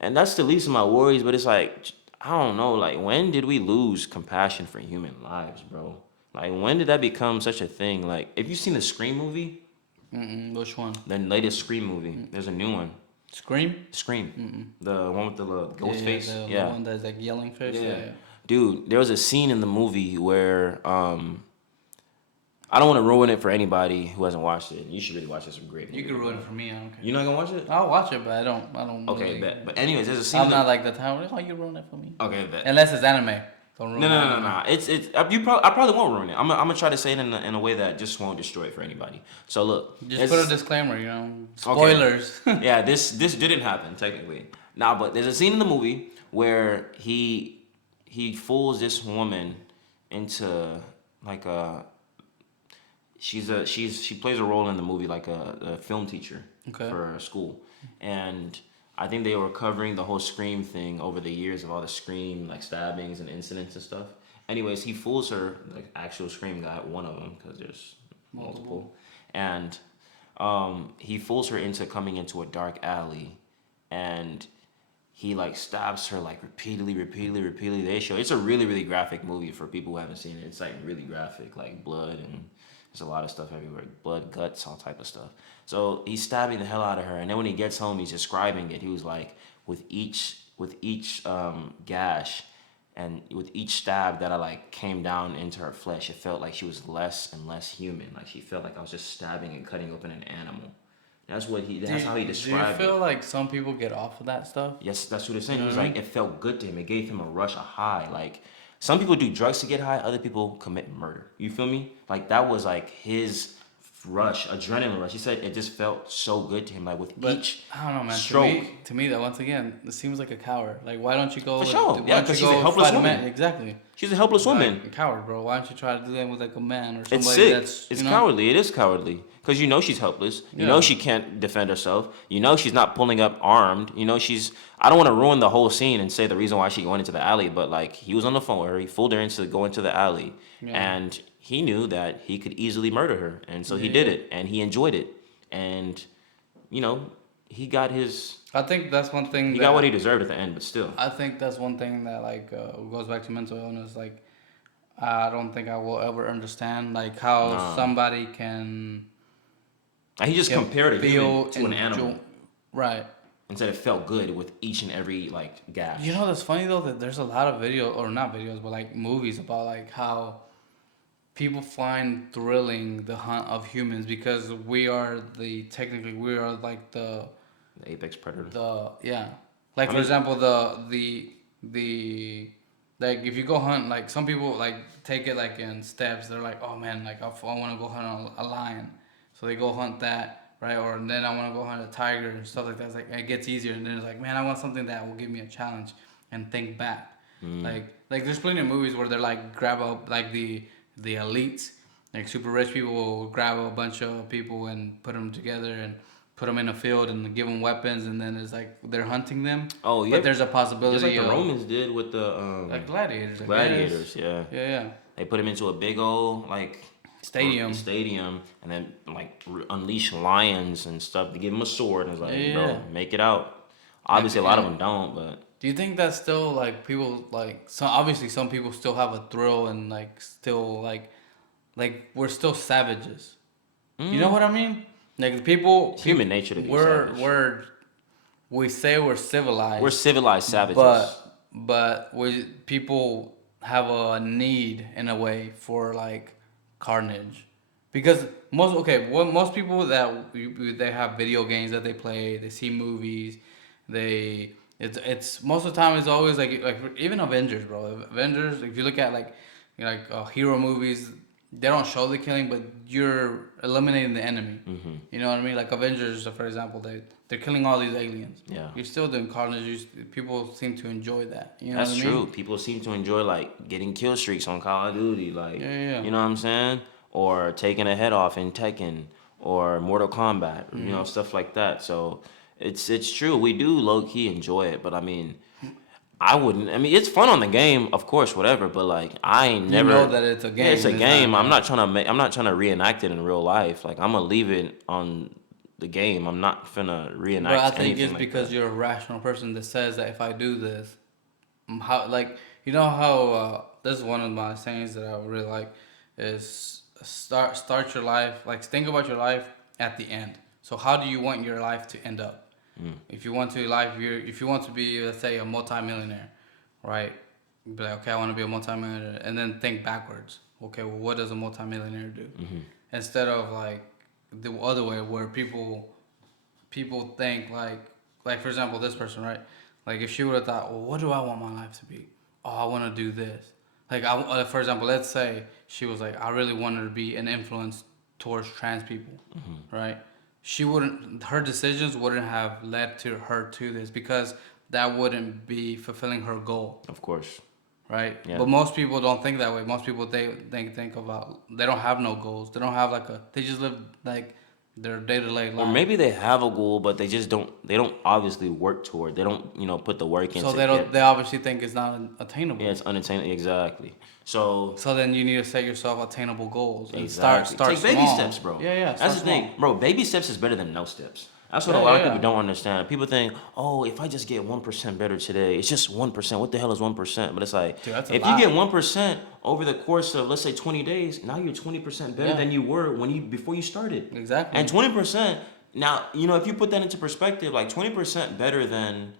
and that's the least of my worries. But it's like I don't know. Like when did we lose compassion for human lives, bro? Like when did that become such a thing? Like if you seen the Scream movie, Which one? the latest Scream movie, there's a new one. Scream? Scream. The one with the Yeah, ghost yeah, face. the Yeah. one that's like yelling face. Yeah, Yeah. yeah. Dude, there was a scene in the movie where I don't want to ruin it for anybody who hasn't watched it. You should really watch it. It's a great movie. You can ruin it for me. I don't care. You're not gonna watch it? I'll watch it, but I don't. I don't. Okay, really, bet. But anyways, there's a scene. I'm not like the time. Oh, you ruin it for me. Okay, bet. Unless it's anime. Don't ruin No. anime. I probably won't ruin it. I'm gonna try to say it in a way that just won't destroy it for anybody. So look, Just it's- put a disclaimer. Spoilers. yeah, this didn't happen technically. Nah, but there's a scene in the movie where he fools this woman into like she plays a role in the movie like a film teacher Okay. for a school, and I think they were covering the whole Scream thing over the years of all the Scream like stabbings and incidents and stuff. Anyways, he fools her, like actual Scream guy, one of them, because there's multiple, and he fools her into coming into a dark alley, and he like stabs her like repeatedly. It's a really graphic movie for people who haven't seen it. It's like really graphic, like blood and there's a lot of stuff everywhere, blood, guts, all type of stuff. So he's stabbing the hell out of her, and then when he gets home, he's describing it. He was like, with each gash, and with each stab that I like came down into her flesh, it felt like she was less and less human. Like she felt like I was just stabbing and cutting open an animal. That's how he described Do you feel it. like some people get off of that stuff? Yes, that's what it's saying. You He know was what I like, it felt good to him. It gave him a rush, a high. Like some people do drugs to get high, other people commit murder. You feel me? Like that was like his rush, adrenaline rush. He said it just felt so good to him. Like with But each I don't know, man. stroke. To me, that once again, it seems like a coward. Like, why don't you go? For sure. Why Yeah, don't 'cause you she's a go helpless fight a woman. man? Exactly. She's a helpless woman. Like, a coward, bro. Why don't you try to do that with like a man or somebody It's sick. that's It's cowardly. It is cowardly. Because she's helpless. You know Yeah. she can't defend herself. You know she's not pulling up armed. I don't want to ruin the whole scene and say the reason why she went into the alley, but like he was on the phone with her. He fooled her into going to the alley. Yeah. And he knew that he could easily murder her. And so he Yeah. did it. And he enjoyed it. And, you know, he got his I think that's one thing he got what he that deserved at the end, but still. I think that's one thing that like goes back to mental illness. Like I don't think I will ever understand like how Nah. somebody can He just compared a human feel to an animal enjoy. Right. and said it felt good with each and every like You gash. know that's funny though that there's a lot of video or not videos but like movies about like how people find thrilling the hunt of humans because we are like The apex predator. the yeah, like I for mean, example the like if you go hunt like some people like take it like in steps. They're like, oh man, like I want to go hunt a lion, so they go hunt that, right? Or then I want to go hunt a tiger and stuff like that. It's like it gets easier, and then it's like, man, I want something that will give me a challenge and think back. Like there's plenty of movies where they're like grab up like the elites, like super rich people will grab a bunch of people and put them together and put them in a field and give them weapons, and then it's like they're hunting them. oh yeah, But there's a just like possibility the of Romans did with the like gladiators, I guess. gladiators. Yeah, Yeah, yeah. they put him into a big old like Stadium. stadium, and then like unleash lions and stuff to give him a sword. And it's like, Yeah, yeah, bro, yeah. make it out. Like, Obviously, a lot of and them don't, but do you think that still like people like some obviously some people still have a thrill and like still like we're still savages. You know what I mean? Like the it's human nature to be we're savage. we're we say we're We're civilized, civilized savages. but we people have a need in a way for like carnage because most people that they have video games that they play, they see movies, it's most of the time it's always like even Avengers, bro. Avengers, if you look at like you know, like hero movies, they don't show the killing, but you're eliminating the enemy. You know what I mean? Like Avengers, for example, they're killing all these aliens. Yeah. You're still doing carnage. People seem to enjoy that. You know That's what I true. mean? People seem to enjoy like getting kill streaks on Call of Duty, like Yeah, yeah, yeah. you know what I'm saying, or taking a head off in Tekken or Mortal Kombat, you know, stuff like that. So it's true. We do low key enjoy it, but I mean, I wouldn't. I mean, it's fun on the game, of course, whatever. But like, I ain't You know never. that it's a Yeah, it's game. a It's not. game. I'm Yeah. not trying to make. I'm not trying to reenact it in real life. Like, I'm gonna leave it on the game. I'm not finna But I reenact think anything it's like because that. you're a rational person that says that if I do this, how like you know how this is one of my sayings that I really like is start your life like think about your life at the end. So how do you want your life to end up? If you want to if you want to be, let's say, a multimillionaire, right? Be like, okay, I want to be a multimillionaire, and then think backwards. Okay, well, what does a multimillionaire do? Instead of like the other way where people think like for example this person, right? Like if she would have thought, well, what do I want my life to be? Oh, I want to do this. Like for example, let's say she was like, I really wanted to be an influence towards trans people, right? She wouldn't, her decisions wouldn't have led to her to this because that wouldn't be fulfilling her goal, Of course. right? Yeah. But most people don't think that way. Most people think about they don't have no goals. They don't have like they just live like their day-to-day Or life. maybe they have a goal, but they just don't. They don't obviously work toward. They don't, put the work in So to they don't. get They there. obviously think it's not Yeah, attainable. it's unattainable. Exactly. So So then you need to set yourself attainable goals and exactly. start Take baby small. steps, bro. Yeah, yeah. That's Start the small. thing, bro. Baby steps is better than no steps. That's what a Yeah, lot yeah, of people yeah. don't understand. People think, oh, if I just get 1% better today, it's just 1%. What the hell is 1%? But it's like, Dude, that's a if you lot. get 1% over the course of let's say 20 days, now you're 20% better Yeah. than you were before you started. Exactly. And 20% now, if you put that into perspective, like 20% better than,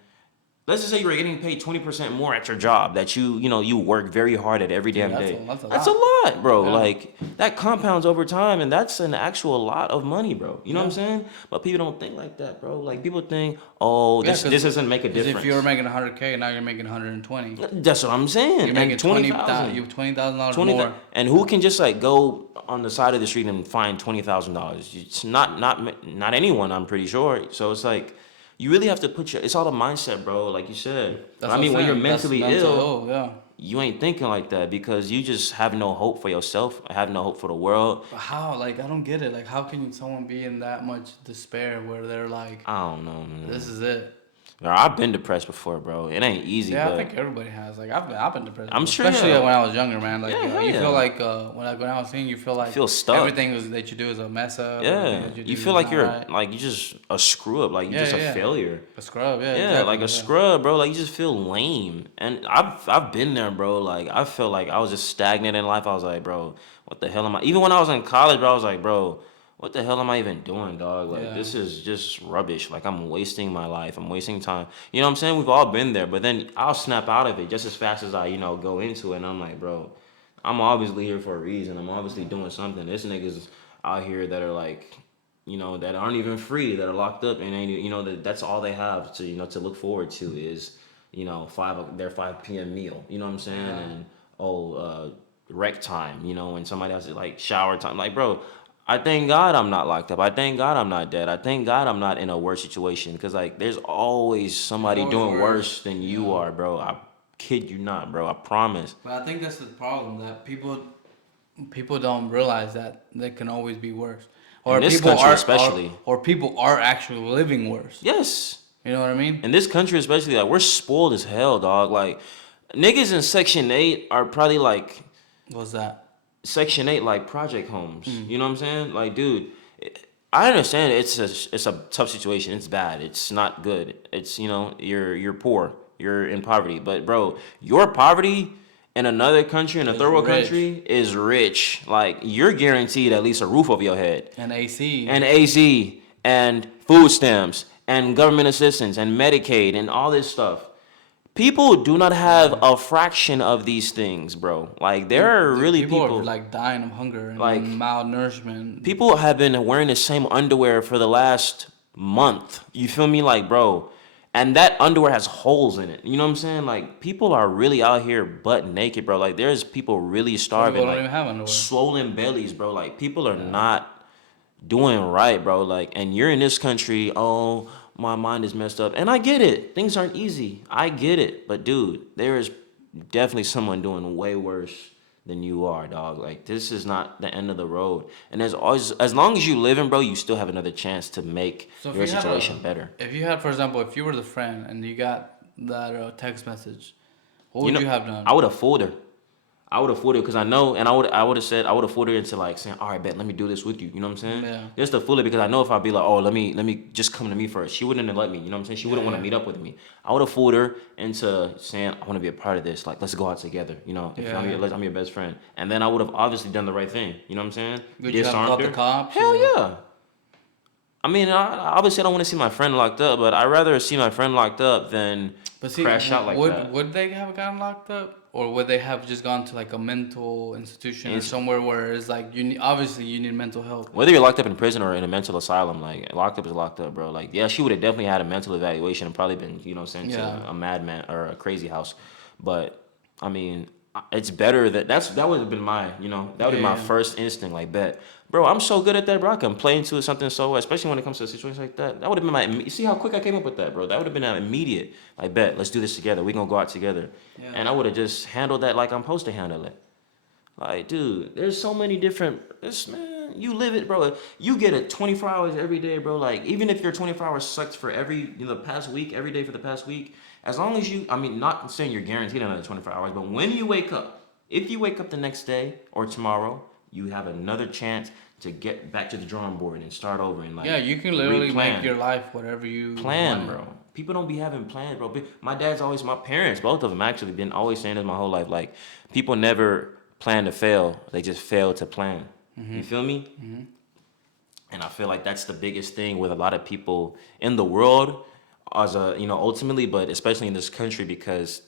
let's just say you're getting paid 20% more at your job that you work very hard at every Dude, damn day. that's a That's a lot. lot, bro. Yeah. Like that compounds over time, and that's an actual lot of money, bro. You know what I'm Yeah. saying? But people don't think like that, bro. Like people think, oh, Yeah, this doesn't make a difference. if you were making 100K, now you're making 120. That's what I'm saying. You're making And 20,000. you have $20,000 20, more. and who can just like go on the side of the street and find $20,000? It's not anyone, I'm pretty sure. So it's like you really have to it's all the mindset, bro. Like you said. That's I what mean, I'm when you're saying. That's mentally mental ill, yeah. you ain't thinking like that because you just have no hope for yourself, have no hope for the world. But how? Like I don't get it. Like how can someone be in that much despair where they're like, I don't know, man. this is it? Or I've been depressed before, bro. It ain't easy, Yeah, I but think everybody has. Like I've been depressed I'm before, sure, especially yeah. when I was younger, man. Like Yeah, hell you feel yeah. like when I was seeing you feel You like feel stuck. everything that you do is a mess up. Everything Yeah. that you You do feel is like not you're right. like you just a screw up, like you Yeah, just yeah, a yeah. failure. A scrub. Yeah, Yeah, like exactly. a Yeah. scrub, bro. Like you just feel lame. And I've been there, bro. Like I felt like I was just stagnant in life. I was like, bro, what the hell am I? Even when I was in college, bro, I was like, bro, what the hell am I even doing, dog? Like Yeah. this is just rubbish. Like I'm wasting my life. I'm wasting time. You know what I'm saying? We've all been there, but then I'll snap out of it just as fast as I, go into it. And I'm like, bro, I'm obviously here for a reason. I'm obviously doing something. This niggas out here that are like, that aren't even free, that are locked up, and ain't, that's all they have to, to look forward to is, their 5 p.m. meal. You know what I'm saying? Yeah. And rec time. When somebody else is like shower time. Like, bro, I thank God I'm not locked up. I thank God I'm not dead. I thank God I'm not in a worse situation because like there's always There's somebody always doing worse. worse than you Yeah. are, bro. I kid you not, bro. I promise. But I think that's the problem that people don't realize that they can always be worse, In or this people country, are especially, or people are actually living worse. yes. You know what I mean? In this country, especially, like we're spoiled as hell, dog. Like niggas in Section 8 are probably like What's that? Section 8 like project homes. Mm. You know what I'm saying? Like, dude, I understand it's a tough situation. It's bad. It's not good. It's you're poor. You're in poverty. But bro, your poverty in another country, in a It's third world rich country, is rich. Like you're guaranteed at least a roof over your head, and AC. and AC, and food stamps, and government assistance, and Medicaid, and all this stuff. People do not have Yeah. a fraction of these things, bro. Like there are really People are people like dying of hunger and like malnourishment. people have been wearing the same underwear for the last month. You feel me? Like, bro, and that underwear has holes in it. You know what I'm saying? Like people are really out here butt naked, bro. Like there's people really Some people starving, don't like even have underwear. swollen bellies, bro. Like people are Yeah. not doing right, bro. Like, and you're in this country, oh, my mind is messed up. And I get it. Things aren't easy. I get it. But dude, there is definitely someone doing way worse than you are, dog. Like this is not the end of the road. And there's always as long as you living, bro, you still have another chance to make So your situation better. if you had, for example, if you were the friend and you got that text message, what You would know, you have done? I would have fooled her. I would have fooled her because I know, and I would have said I would have fooled her into like saying, all right, bet, let me do this with you. You know what I'm saying? Yeah. Just to fool her because I know if I'd be like, oh, let me just come to me first, she wouldn't have let me. You know what I'm saying? She Yeah, wouldn't want to yeah. meet up with me. I would have fooled her into saying, I want to be a part of this. Like, let's go out together. If Yeah. I'm your best friend, and then I would have obviously done the right thing. You know what I'm saying? Would you have Disarmed called the her. cops Hell or? yeah. I mean, obviously I don't want to see my friend locked up, but I'd rather see my friend locked up than But see, crash out like that. would they have gotten locked up, or would they have just gone to like a mental institution or It's somewhere where it's like obviously you need mental help? Whether you're locked up in prison or in a mental asylum, like locked up is locked up, bro. Like, yeah, she would have definitely had a mental evaluation and probably been, sent to Yeah. a madman or a crazy house. But I mean, it's better that would have been that would Yeah, be my yeah. first instinct. Like, bet, bro, I'm so good at that, bro. I can play into something so, especially when it comes to a situation like that. That would have been you see how quick I came up with that, bro. That would have been an immediate. Like, bet, let's do this together. We gonna go out together, Yeah. and I would have just handled that like I'm supposed to handle it. Like, dude, there's so many different. Man, you live it, bro. You get it 24 hours every day, bro. Like, even if your 24 hours sucks for the past week, every day for the past week, as long as I mean, not saying you're guaranteed another 24 hours, but when you wake up, if you wake up the next day or tomorrow, you have another chance to get back to the drawing board and start over and like Yeah, you can literally make replan. your life whatever you Plan, want it. bro. People don't be having plans, bro. My parents, both of them actually, been always saying this my whole life. Like, people never plan to fail; they just fail to plan. You feel me? And I feel like that's the biggest thing with a lot of people in the world, as ultimately, but especially in this country, because,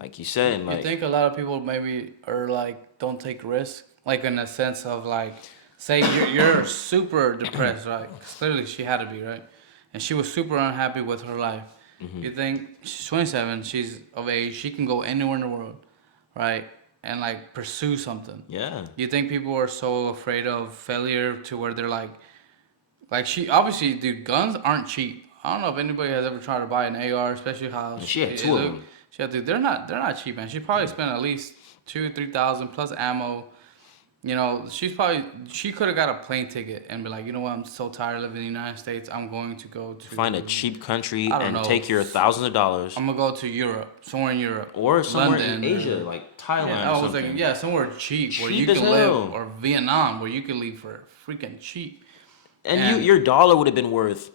like you said, You like think a lot of people maybe are like don't take risks, like in a sense of like, say you're super depressed, right? 'Cause clearly she had to be, right? And she was super unhappy with her life. You think she's 27, she's of age, she can go anywhere in the world, right? And like pursue something. yeah, You think people are so afraid of failure to where they're like she obviously, dude, guns aren't cheap. I don't know if anybody has ever tried to buy an AR, especially how and she had it two of look. them. Dude, they're not cheap, man. She probably spent at least 2-3 thousand plus ammo. you know, she could have got a plane ticket and be like, you know what, I'm so tired of living in the United States. I'm going to go Find a to, cheap country I don't and know, take your thousands of dollars, I'm gonna go to Europe, somewhere in Europe, or somewhere in London, Asia, or like yeah, Thailand or I was like, something. yeah, somewhere cheap where Cheap you as can live, hell. or Vietnam where you can live for freaking cheap, And and your dollar would have been worth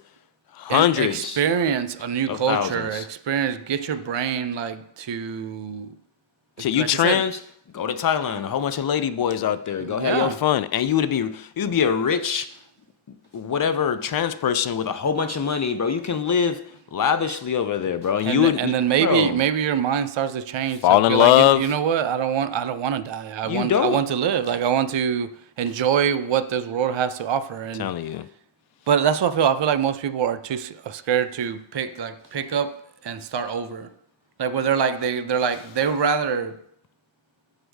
hundreds experience a new of culture, thousands. get your brain like to, Shit, you like I said, trans, go to Thailand. A whole bunch of lady boys out there. Go have your yeah. fun, and you'd be a rich whatever trans person with a whole bunch of money, bro. You can live lavishly over there, bro. You would, And then bro, maybe your mind starts to change to fall in be like, you love. know what, I don't want to die. You I don't. want to live. Like I want to enjoy what this world has to offer. I'm And telling you, but that's what I feel. I feel like most people are too scared to pick up and start over. Like where they're like they would rather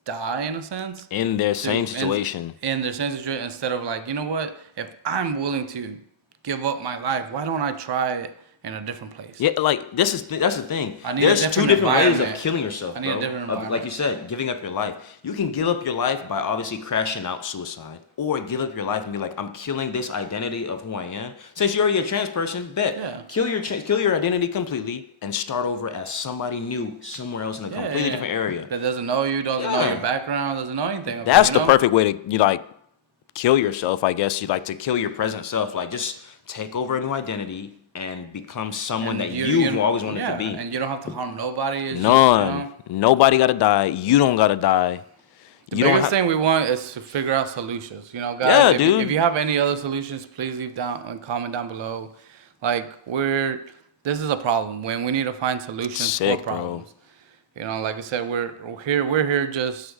die in a sense in their to same situation. in their same situation instead of like, you know what, if I'm willing to give up my life, why don't I try it in a different place? Yeah, like that's the thing. I need a There's two different different ways of environment. killing yourself, I need a bro. different Of, like environment. you said, giving up your life. You can give up your life by obviously crashing out suicide, or give up your life and be like, I'm killing this identity of who I am. Since you're already a trans person, bet Yeah. kill your identity completely and start over as somebody new somewhere else in a completely different area. That doesn't know you, doesn't know your Yeah, background, doesn't know anything about that's you the know. perfect way to you like kill yourself. I guess you like to kill your present self. Like just take over a new identity and become someone And that you've always wanted to yeah, be. and you don't have to harm nobody. It's just, you None. know. Nobody gotta die. You don't gotta die. The You don't biggest have. thing we want is to figure out solutions. You know, guys, Yeah, if dude. you have any other solutions, please leave down and comment down below. Like this is a problem when we need to find solutions for Sick, bro. problems. You know, like I said, we're here just,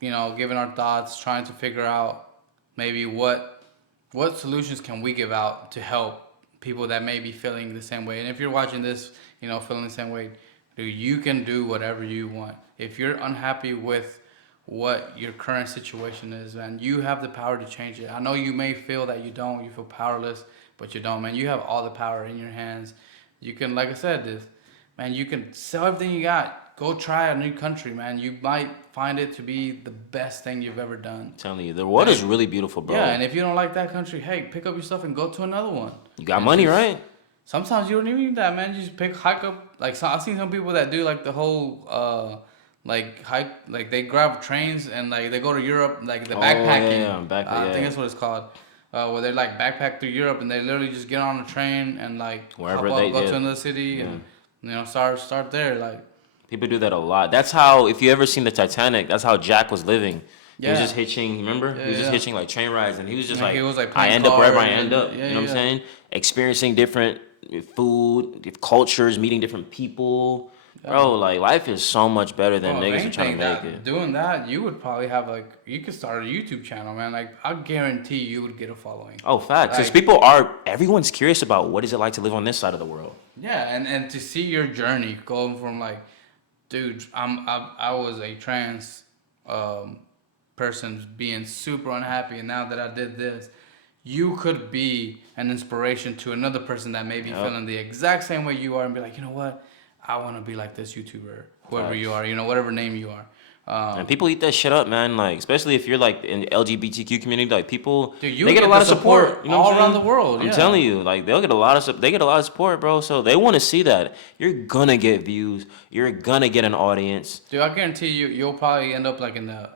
you know, giving our thoughts, trying to figure out maybe what solutions can we give out to help people that may be feeling the same way. And if you're watching this, you know, feeling the same way, dude, you can do whatever you want. If you're unhappy with what your current situation is, man, you have the power to change it. I know you may feel that you don't, you feel powerless, but you don't, man. You have all the power in your hands. You can, like I said, this, man, you can sell everything you got. Go try a new country, man. You might find it to be the best thing you've ever done. I'm telling you, the world is really beautiful, bro. Yeah, and if you don't like that country, hey, pick up your stuff and go to another one. You got And money, just right? sometimes you don't even need that, man. You just hike up. Like I've seen some people that do like the whole like hike, like they grab trains and like they go to Europe, like the Oh backpacking. yeah, back I think yeah. that's what it's called. Where they like backpack through Europe and they literally just get on a train and like Wherever hop they up, go did. to another city and you know start there. Like People do that a lot. That's how, if you ever seen the Titanic, that's how Jack was living. He was yeah, just hitching. Remember? yeah, He was just yeah. hitching like train rides, and he was just And like, he was like I playing end up wherever I cards end and up. yeah, You know what I'm yeah. saying? Experiencing different food, cultures, meeting different people. Bro, like life is so much better than Well, if niggas are trying anything, to make that it. doing that, you would probably have like you could start a YouTube channel, man. Like I guarantee you would get a following. Oh, facts. Because Like everyone's curious about what is it like to live on this side of the world. yeah, and to see your journey going from like, dude, I was a trans um, person being super unhappy, and now that I did this, you could be an inspiration to another person that may be Yep. feeling the exact same way you are, and be like, you know what, I want to be like this YouTuber, whoever you Facts. are, you know, whatever name you are. And people eat that shit up, man. Like, especially if you're like in the LGBTQ community, like people, Dude, you they get a get lot the of support. support You know all what I'm around saying? the world, I'm yeah. telling you, like they'll get a lot of they get a lot of support, bro. So they want to see that you're gonna get views, you're gonna get an audience. Dude, I guarantee you, you'll probably end up like in the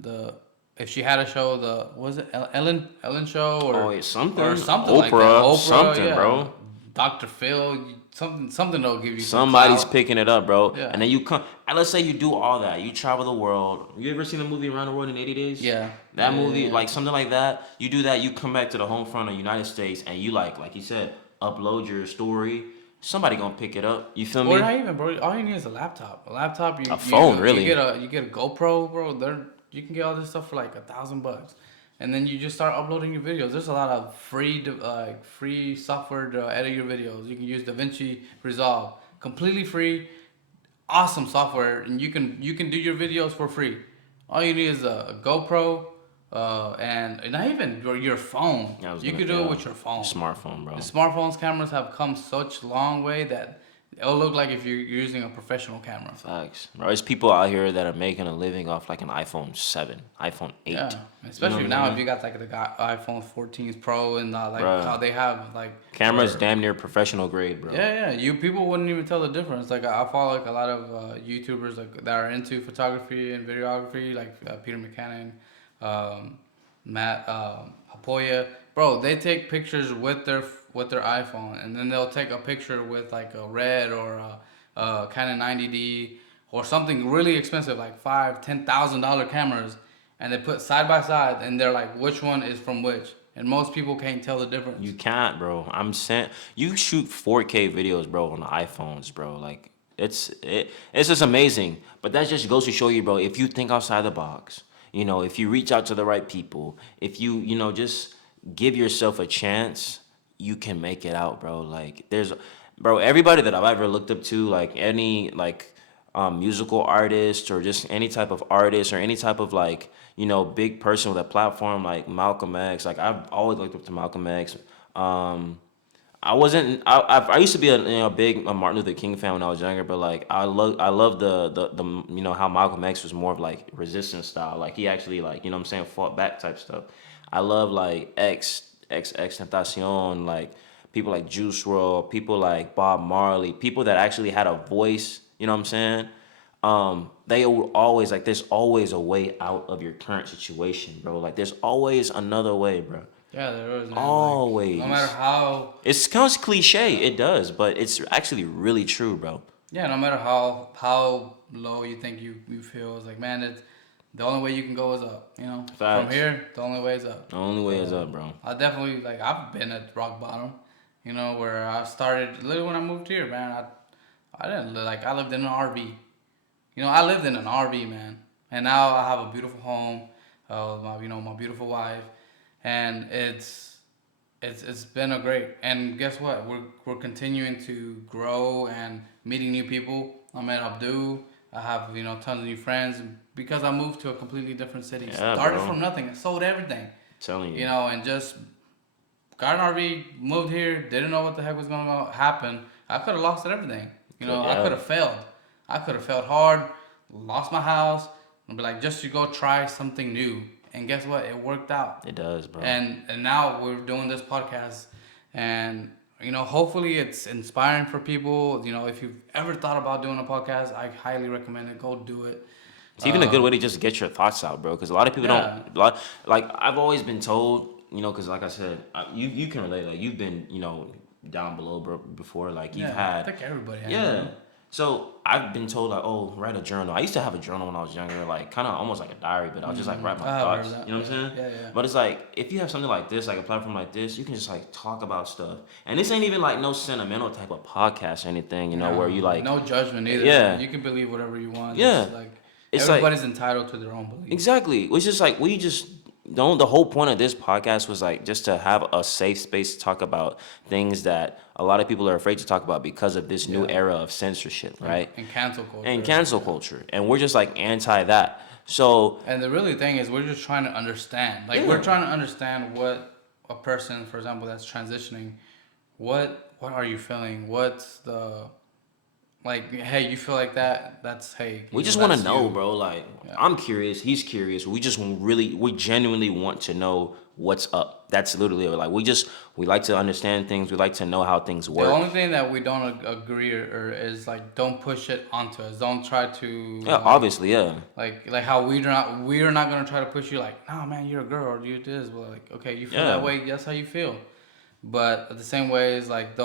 the if she had a show, the was it Ellen show Oh, it's something, or something like that. Oprah, Oprah, something, yeah. bro. Dr. Phil, something that'll give you some Somebody's clout. picking it up, bro. Yeah. And then you come. And let's say you do all that. You travel the world. You ever seen the movie Around the World in 80 Days? Yeah. That Yeah, movie, yeah, yeah. like something like that. You do that. You come back to the home front of the United States, and you like you said, upload your story. Somebody gonna pick it up. You feel me? Or not even, bro. All you need is a laptop. A laptop. A phone, really. You get a GoPro, bro. You can get all this stuff for like $1,000, and then you just start uploading your videos. There's a lot of free software to edit your videos. You can use DaVinci Resolve, completely free, awesome software, and you can do your videos for free. All you need is a GoPro, and not even your phone. Yeah, I was You gonna- could do yeah. it with your phone. Smartphone, bro. The smartphones cameras have come such long way that It'll look like if you're using a professional camera. Facts, bro. There's people out here that are making a living off like an iPhone 7, iPhone 8. Yeah, You know especially what now I if mean? you got like the iPhone 14s Pro and like Bro, how they have like camera's where damn near professional grade, bro. yeah, you people wouldn't even tell the difference. Like I follow like a lot of YouTubers like that are into photography and videography, like Peter McCannon, um, Matt Hapoya. Bro, they take pictures with their iPhone, and then they'll take a picture with like a Red or a Canon 90D or something really expensive, like $5,000, $10,000 cameras, and they put side by side, and they're like, which one is from which? And most people can't tell the You difference. can't, bro. I'm saying you shoot 4K videos, bro, on the iPhones, bro. Like it's just amazing. But that just goes to show you, bro, if you think outside the box, if you reach out to the right people, if you just give yourself a chance, you can make it out, bro. Like bro, everybody that I've ever looked up to, like any like musical artist or just any type of artist or any type of like big person with a platform like Malcolm X. Like I've always looked up to Malcolm X. Um, I wasn't. I used to be a big Martin Luther King fan when I was younger, but like I love the how Malcolm X was more of like resistance style. Like he actually like what I'm saying, fought back type stuff. I love like X Tentacion, like people like Juice WRLD, people like Bob Marley, people that actually had a voice. You know what I'm saying? They will always like there's always a way out of your current situation, bro. Like there's always another way, bro. Yeah, there is, man. Like, no matter Always. how, It sounds cliche, yeah, it does, but it's actually really true, bro. yeah, no matter how low you think you feel, it's like, man, it's the only way you can go is up. You know, from Facts. here, the only way is up. The only way is So up, bro. I definitely like I've been at rock bottom. You know, where I started literally when I moved here, man. I didn't like I lived in an RV. You know, I lived in an RV, man, and now I have a beautiful home. My beautiful wife, and it's been a great. And guess what? We're continuing to grow and meeting new people. I met Abdul. I have tons of new friends because I moved to a completely different city. Yeah, Started bro. from nothing. I sold everything. Telling you. And just got an RV, moved here, didn't know what the heck was gonna happen. I could have lost everything. I could Yeah, have failed. I could have failed hard, lost my house, and be like, just to go try something new. And guess what? It worked out. it does, bro. And now we're doing this podcast, and hopefully it's inspiring for people. If you've ever thought about doing a podcast, I highly recommend it. Go do it. It's even a good way to just get your thoughts out, bro. Because a lot of people don't. Yeah, Like I've always been told, because like I said, you can relate. Like you've been, down below, bro, before. Like you've yeah. I had. think everybody has. Yeah. So I've been told like, oh, write a journal. I used to have a journal when I was younger, like kind of almost like a diary, but I'll just like write my I have heard thoughts. of that. You know what I'm Yeah, saying? yeah, yeah. But it's like if you have something like this, like a platform like this, you can just like talk about stuff. And this ain't even like no sentimental type of podcast or anything, where you like, No judgment either. yeah, You can believe whatever you want. yeah. It's like It's like everybody's entitled to their own belief. exactly. It's just like we just don't. The whole point of this podcast was like just to have a safe space to talk about things that a lot of people are afraid to talk about because of this new Yeah. era of censorship, right? And cancel culture. And cancel culture, and we're just like anti that. So And the really thing is, we're just trying to understand. Like yeah, we're trying to understand what a person, for example, that's transitioning. What are you feeling? What's the like? Hey, you feel like that? That's hey. we just want to That's know, you. bro. Like Yeah. I'm curious, he's curious. We genuinely want to know what's up. That's literally like we like to understand things. We like to know how things The work. only thing that we don't agree or is like, don't push it onto us. Don't try to Yeah, obviously, yeah. like how we're not gonna try to push you like, nah, man, you're a girl or you this. Well, like, okay, you feel that Yeah. way, that's how you feel. But at the same way is like,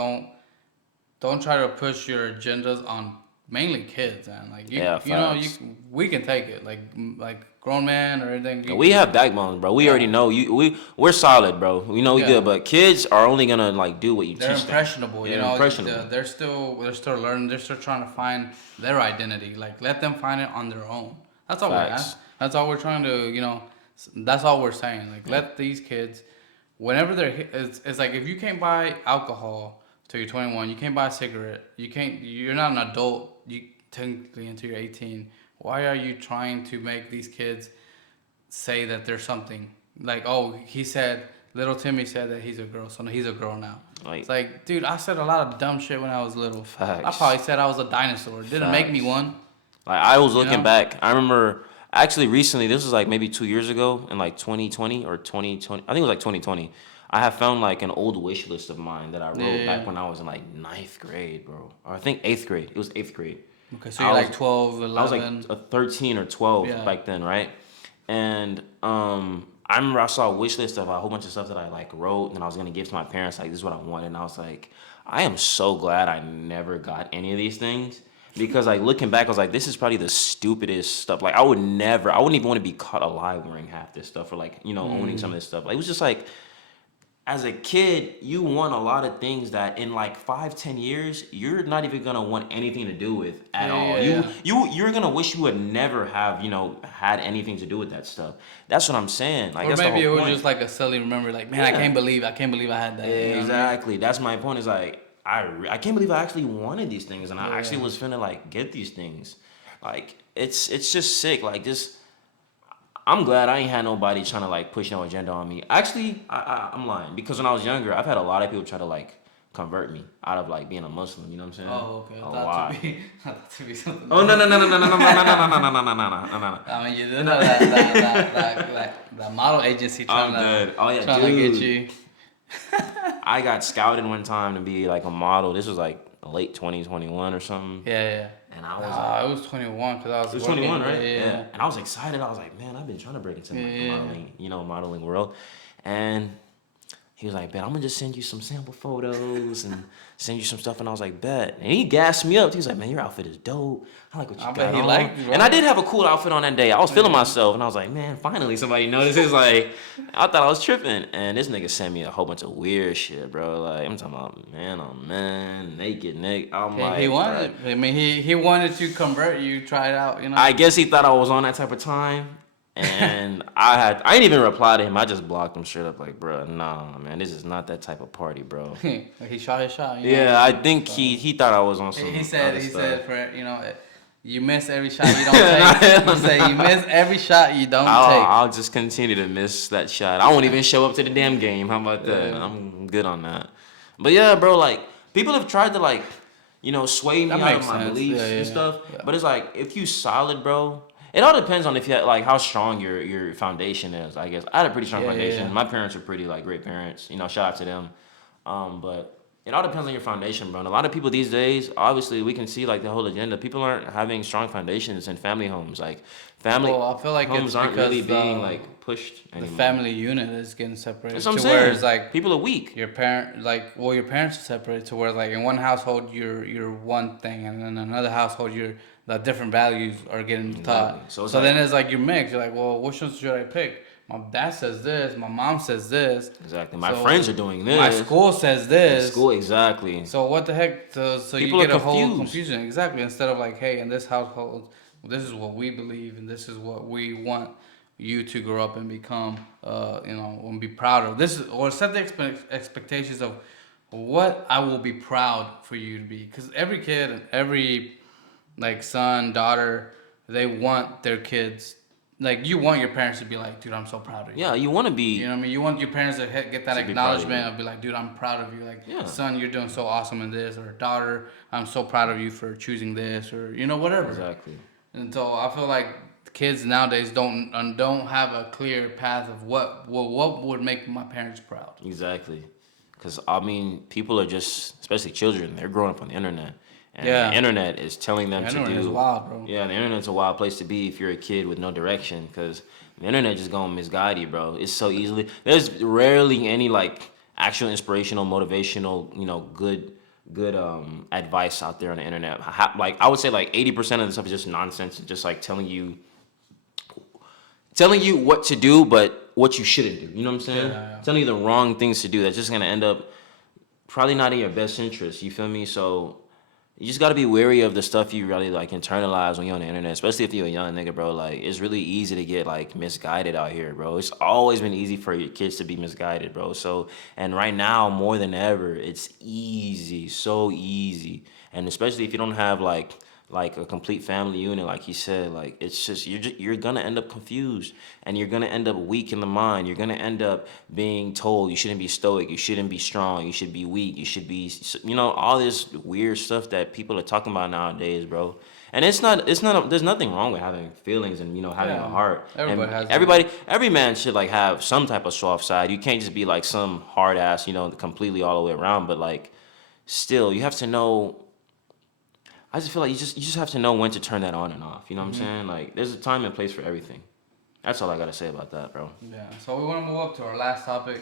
don't try to push your agendas on mainly kids, and like Yeah, facts. we can take it like grown man or anything. We have backbones, bro. We already Yeah, know we're solid, bro. We know we yeah. good, but kids are only gonna like do what you They're teach them. impressionable, They're impressionable. they're still learning. They're still trying to find their identity. Like let them find it on their own. That's all we Facts. ask. That's all we're trying to. That's all we're saying. Like let these kids, whenever it's like if you can't buy alcohol till you're 21, you can't buy a cigarette. You're not an adult. You technically until you're 18. Why are you trying to make these kids say that there's something like, oh, he said little Timmy said that he's a girl, so he's a girl now. It's Like like, dude, I said a lot of dumb shit when I was little. I facts, probably said I was a dinosaur. It didn't make me facts. one, Like I was you looking know? back. I remember actually recently. This was like maybe 2 years ago, in like 2020 or 2020. I think it was like 2020. I have found like an old wish list of mine that I Yeah, wrote yeah, back yeah. when I was in like ninth grade, bro. Or I think eighth grade. It was eighth grade. Okay, so I you're was like 12, I was like 11. a 13 or 12 Yeah. back then, right? And I remember I saw a wish list of a whole bunch of stuff that I like wrote and I was gonna give to my parents. Like this is what I wanted, and I was like, I am so glad I never got any of these things because like looking back, I was like, this is probably the stupidest stuff. Like I wouldn't even want to be caught alive wearing half this stuff or like owning some of this stuff. Like it was just like as a kid, you want a lot of things that in like 5, 10 years, you're not even gonna want anything to do with at Yeah, all. yeah, You yeah. you you're gonna wish you would never have had anything to do with that stuff. That's what I'm saying. Like Or that's the maybe whole it was point. just like a silly remember, like, man, Yeah, I can't believe I had that. You know what I mean? exactly. That's my point. Is like I can't believe I actually wanted these things and I actually Yeah. was finna like get these things. Like it's just sick. Like just I'm glad I ain't had nobody trying to like push no agenda on me. Actually, I'm lying because when I was younger, I've had a lot of people try to like convert me out of like being a Muslim. You know what I'm saying? Oh, okay. I A thought to lot. be, I thought to be something Oh no else. no no no no no no no no no no no no no no no I mean, you do no know no. that model agency I'm good. Oh yeah, trying to get dude. you. I got scouted one time to be like a model. This was like late 2021 or something, Yeah, yeah. and I was like. Nah, it was 21 because I It was was working. 21, Yeah, right? yeah, Yeah. yeah. And I was excited. I was like, man, I've been trying to break into Yeah, like the yeah, yeah. modeling world. And he was like, bet I'm gonna just send you some sample photos and send you some stuff. And I was like, bet. And he gassed me up. He was like, man, your outfit is dope. I like what you I bet got he on. liked you, And I bro. did have a cool outfit on that day. I was feeling Yeah. myself. And I was like, man, finally somebody notices. Like, I thought I was tripping. And this nigga sent me a whole bunch of weird shit, bro. Like, I'm talking about man on man, naked. I'm He like, bro. wanted. I mean, he wanted to convert you, try it out. You know. I guess he thought I was on that type of time. And I didn't even reply to him. I just blocked him straight up like, bro, nah, man, this is not that type of party, bro. Like he shot his shot. You know what Yeah, I I mean? think So he thought I was on he some said other he stuff. said for you miss every shot you don't take. He said you miss every shot you don't take. I'll just continue to miss that shot. I won't even show up to the damn game. How about that? Yeah, I'm good on that. But yeah, bro, like people have tried to like, sway that me out of makes my sense. Yeah, beliefs and yeah, stuff. yeah. But it's like if you solid, bro. It all depends on if you like how strong your foundation is. I guess I had a pretty strong Yeah, yeah, foundation. yeah. My parents are pretty like great parents. Shout out to them. But it all depends on your foundation, bro. And a lot of people these days, obviously, we can see like the whole agenda. People aren't having strong foundations in family homes. Like family Well, I feel like it's homes aren't really because being like pushed the anymore. family unit is getting separated That's what I'm to where saying. it's like People are weak. your parent your parents are separated to where like in one household you're one thing and in another household you're the different values are getting Exactly. taught. So it's So then like it's like you're mixed. You're like, well, which one should I pick? My dad says this, my mom says this. exactly. My So friends are doing my this school says in this. school. Exactly. So what the heck? So you People are get a whole confused. confusion exactly instead of like, hey, in this household, this is what we believe and this is what we want you to grow up and become, and be proud of. This is or set the expectations of what I will be proud for you to be. Because every kid and every like son, daughter, they want their kids. Like you want your parents to be like, dude, I'm so proud of you. Yeah, you want to You be know what I mean? You want your parents to get that to be proud of acknowledgement you. of be like, dude, I'm proud of you. Like, Yeah. son, you're doing so awesome in this, or daughter, I'm so proud of you for choosing this, or whatever. Exactly. And so I feel like kids nowadays don't have a clear path of what would make my parents proud. Exactly. Because, I mean, people are just, especially children, they're growing up on the internet. And Yeah. the internet is telling them The to internet is do. wild, bro. Yeah, the internet's a wild place to be if you're a kid with no direction. Because the internet just going to misguide you, bro. It's so easily. There's rarely any, like, actual inspirational, motivational, good advice out there on the internet. Like, I would say, like, 80% of the stuff is just nonsense and just, like, telling you what to do, but what you shouldn't do. You know what I'm saying? Yeah. Telling you the wrong things to do. That's just gonna end up probably not in your best interest. You feel me? So you just gotta be wary of the stuff you really like internalize when you're on the internet, especially if you're a young nigga, bro. Like it's really easy to get like misguided out here, bro. It's always been easy for your kids to be misguided, bro. So and right now more than ever, it's easy, so easy, and especially if you don't have like like a complete family unit, like he said, like it's you're gonna end up confused, and you're gonna end up weak in the mind. You're gonna end up being told you shouldn't be stoic, you shouldn't be strong, you should be weak, you should be, all this weird stuff that people are talking about nowadays, bro. And there's nothing wrong with having feelings and having a Yeah, heart. everybody And has one. every man should like have some type of soft side. You can't just be like some hard ass, completely all the way around. But like, still, you have to know. I just feel like you just have to know when to turn that on and off. You know what I'm Hmm. saying? Like, there's a time and place for everything. That's all I gotta say about that, bro. Yeah. So we want to move up to our last topic,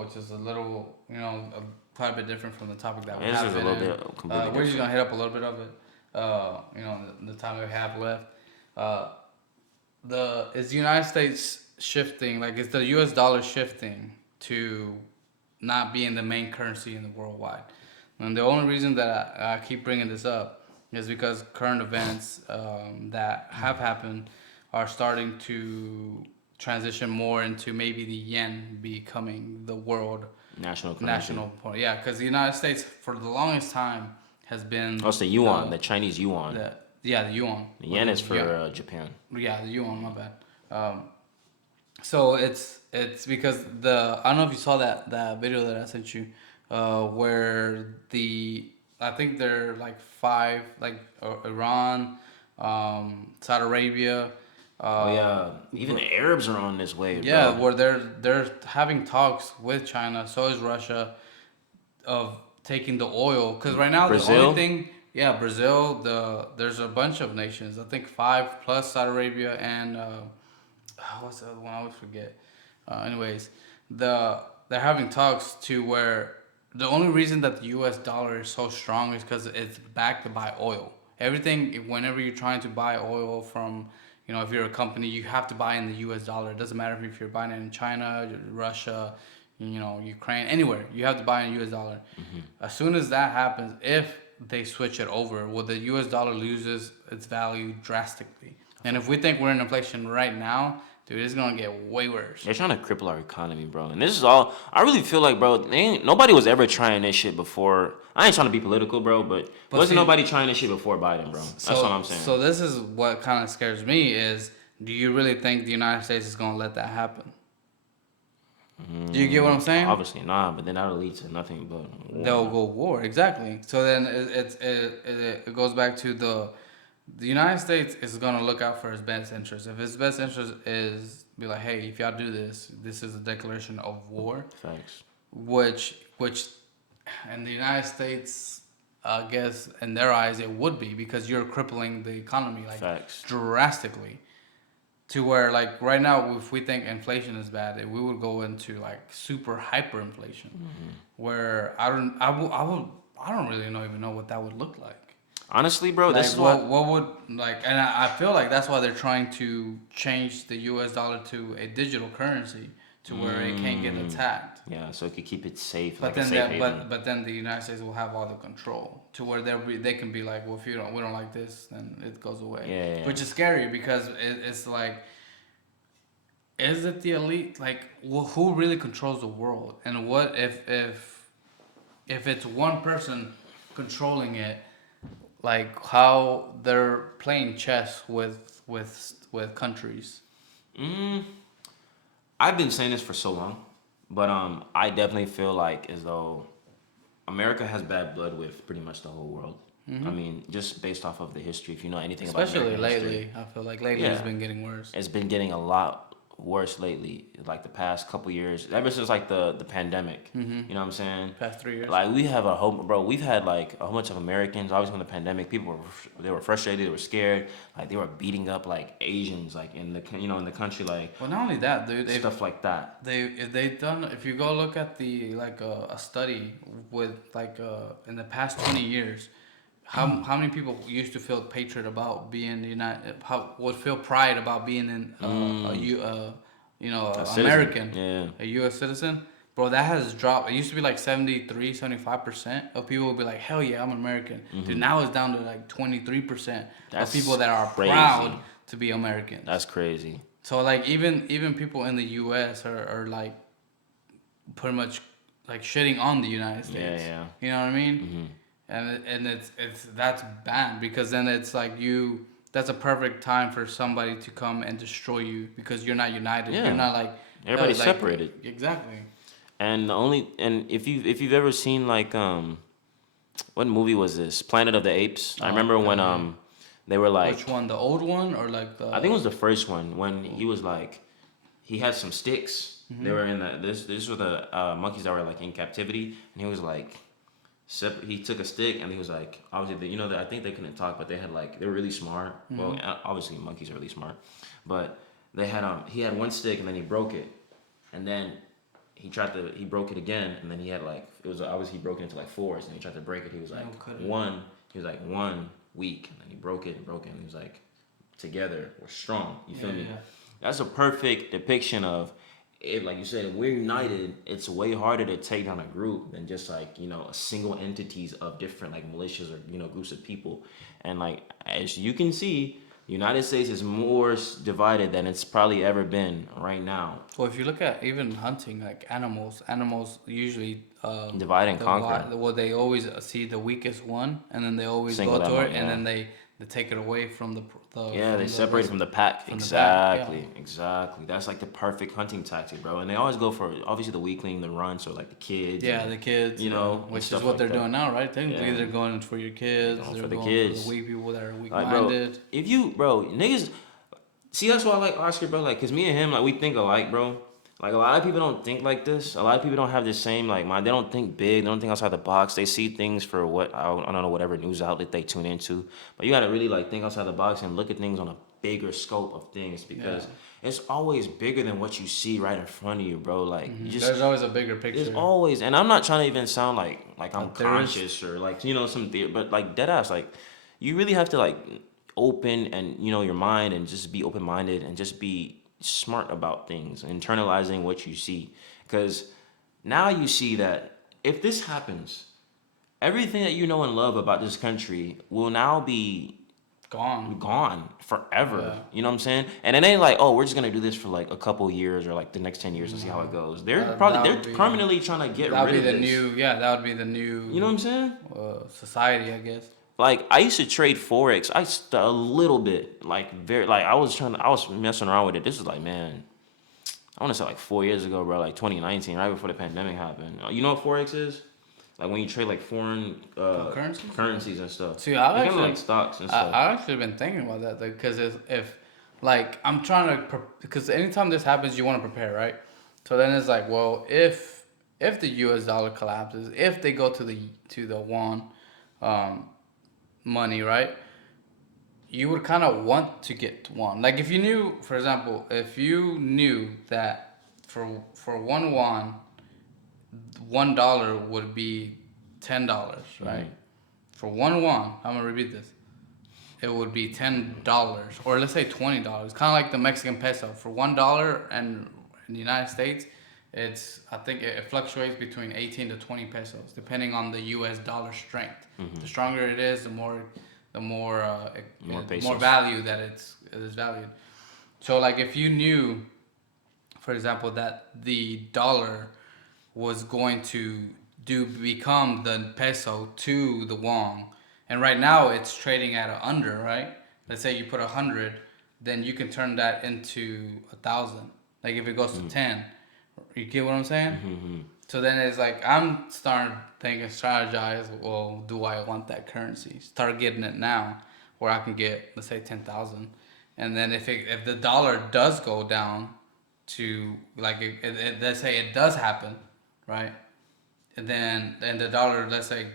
which is a little, quite a bit different from the topic that we This have is a been little in. bit completely We're just different. gonna hit up a little bit of it. The time that we have left. Uh, the is the United States shifting? Like, is the U.S. dollar shifting to not being the main currency in the worldwide? And the only reason that I keep bringing this up is because current events that have happened are starting to transition more into maybe the yen becoming the world National currency. national point. Yeah, because the United States for the longest time has Oh, been it's the yuan, the Chinese yuan. the yuan The or yen the is for Japan. yeah, the yuan. My bad. So it's because I don't know if you saw that video that I sent you, where I think they're like five, like Iran, Saudi Arabia, Oh uh, yeah, even the Arabs are on this wave, yeah, bro. where they're having talks with China. So is Russia of taking the oil, because right now the only Brazil. thing, yeah, Brazil, there's a bunch of nations, I think five plus Saudi Arabia and what's the other one, I always forget. Anyways, they're having talks to where the only reason that the US dollar is so strong is because it's backed by oil. Everything, whenever you're trying to buy oil from, if you're a company, you have to buy in the US dollar. It doesn't matter if you're buying it in China, Russia, Ukraine, anywhere. You have to buy in US dollar. As soon as that happens, if they switch it over, well, the US dollar loses its value drastically. And if we think we're in inflation right now, dude, it's gonna get way worse. They're trying to cripple our economy, bro. And this is all. I really feel like, bro, nobody was ever trying this shit before. I ain't trying to be political, bro, but But wasn't see, nobody trying this shit before Biden, bro. That's all so I'm saying. so this is what kind of scares me is, do you really think the United States is gonna let that happen? Do you get what I'm saying? Obviously not, but then that'll lead to nothing but war. They'll go war, exactly. So then it goes back to the United States is gonna look out for his best interest. If his best interest is be like, hey, if y'all do this, this is a declaration of war, Facts. which in the United States, I guess in their eyes it would be, because you're crippling the economy like Facts. drastically, to where like right now if we think inflation is bad, we would go into like super hyperinflation, where I don't really even know what that would look like. Honestly, bro, this Like is what. what would like, and I feel like that's why they're trying to change the U.S. dollar to a digital currency to where it can't get attacked. Yeah, so it could keep it safe, But like a then safe haven. but then the United States will have all the control to where they can be like, well, if we don't like this, then it goes away. Yeah, yeah, yeah. Which is scary because it's like, is it the elite? Like, who really controls the world? And what if it's one person controlling it? Like how they're playing chess with countries. Mm, I've been saying this for so long, but I definitely feel like as though America has bad blood with pretty much the whole world. I mean, just based off of the history, if you know anything about Especially American history, lately, I feel like lately it's yeah, been getting worse. it's been getting a lot worse lately. Like the past couple years, ever since like the pandemic. You know what I'm saying? Past 3 years. Like we have a whole bro. We've had like a whole bunch of Americans. Obviously, when the pandemic, people were frustrated. They were scared. Like they were beating up like Asians, like in the country, like Well, not only that, dude. stuff like that. If you go look at the like a study with like in the past 20 years, how many people used to feel patriot about being the United, how would feel pride about being in A citizen. American, Yeah. a U.S. citizen. Bro, that has dropped. It used to be like 75% of people would be like, hell yeah, I'm American. Dude, now it's down to like 23% of That's people that are crazy. proud to be Americans. That's crazy. So like even people in the U.S. are like pretty much like shitting on the United States. Yeah, yeah. You know what I mean? and it's that's bad because then it's like you that's a perfect time for somebody to come and destroy you because you're not united. You're Yeah, not like everybody's like separated. exactly. And the only and if you've ever seen like what movie was this? Planet of the Apes. I Oh, remember okay, when yeah. they were Which like, one? The old one or like I think it the? was the first one when he was like, he had some sticks. They were in the this were the monkeys that were like in captivity, and he was like, he took a stick and he was like, obviously I think they couldn't talk, but they had like they were really smart. Well, obviously monkeys are really smart, but they had he had one stick and then he broke it, and then he broke it again, and then he had like it was obviously he broke it into like fours, and he tried to break it. He was like No, cut it. one. He was like one weak, and then he broke it and broke it. And he was like, together we're strong. You Yeah, feel me? yeah. That's a perfect depiction of it. Like you said, if we're united, it's way harder to take down a group than just like a single entities of different like militias or groups of people. And like as you can see, United States is more divided than it's probably ever been right now. Well, if you look at even hunting, like animals usually Divide and conquer. well they always see the weakest one, and then they always Single go them to out, it, and yeah. then they take it away from Yeah, they from the separate rest from the pack. from the pack. Yeah, Exactly, exactly. That's like the perfect hunting tactic, bro. And they always go for obviously the weakling, the runt, so like the kids. yeah, And, the kids, and and which is stuff what like they're that. doing now, right? Technically, Yeah, they're going for your kids. going They're for the going for the kids. weak people that are weak Like, bro, minded. if you, bro, niggas, see, that's why I like Oscar, bro. Like, cause me and him, like, we think alike, bro. Like, a lot of people don't think like this. A lot of people don't have the same like mind. They don't think big. They don't think outside the box. They see things for what I don't know, whatever news outlet they tune into. But you gotta really like think outside the box and look at things on a bigger scope of things because it's always bigger than what you see right in front of you, bro. Like, you just There's always a bigger there's picture. always, and I'm not trying to even sound like I'm But there is. conscious or like some theory, but like dead ass, like you really have to like open and your mind and just be open minded and just be smart about things, internalizing what you see, because now you see that if this happens, everything that you know and love about this country will now be Gone. gone forever. Yeah. You know what I'm saying? And it ain't like, oh, we're just gonna do this for like a couple years or like the next 10 years and see how it goes. That They're would be permanently trying to get that would rid be of the this. new that would be the You know what new I'm saying? society, I guess. Like I used to trade forex. A little bit, like very, like I was messing around with it. This was like, man, I want to say like 4 years ago, bro. Like 2019, right before the pandemic happened. You know what forex is? Like when you trade like foreign Currencies? currencies and stuff. See, It's kind of like stocks and stuff. I've actually been thinking about that because if like I'm trying to because anytime this happens, you want to prepare, right? So then it's like, well, if the U.S. dollar collapses, if they go to the won, um, money, right? You would kind of want to get one. Like if you knew, for example, if you knew that for one won, $1 would be $10, right? For one won, I'm gonna repeat this. It would be $10, or let's say $20. Kind of like the Mexican peso. For $1, and in the United States, I think it fluctuates between 18 to 20 pesos, depending on the U.S. dollar strength. The stronger it is, the more More more pesos. value that it is valued. So like if you knew, for example, that the dollar was going to become the peso to the won, and right now it's trading at a under, right? Let's say you put 100, then you can turn that into 1,000. Like if it goes to 10, you get what I'm saying? So then it's like I'm starting thinking, strategize. Well, do I want that currency? Start getting it now, where I can get, let's say, 10,000, and then if the dollar does go down to like let's say it does happen, right? And then the dollar, let's say,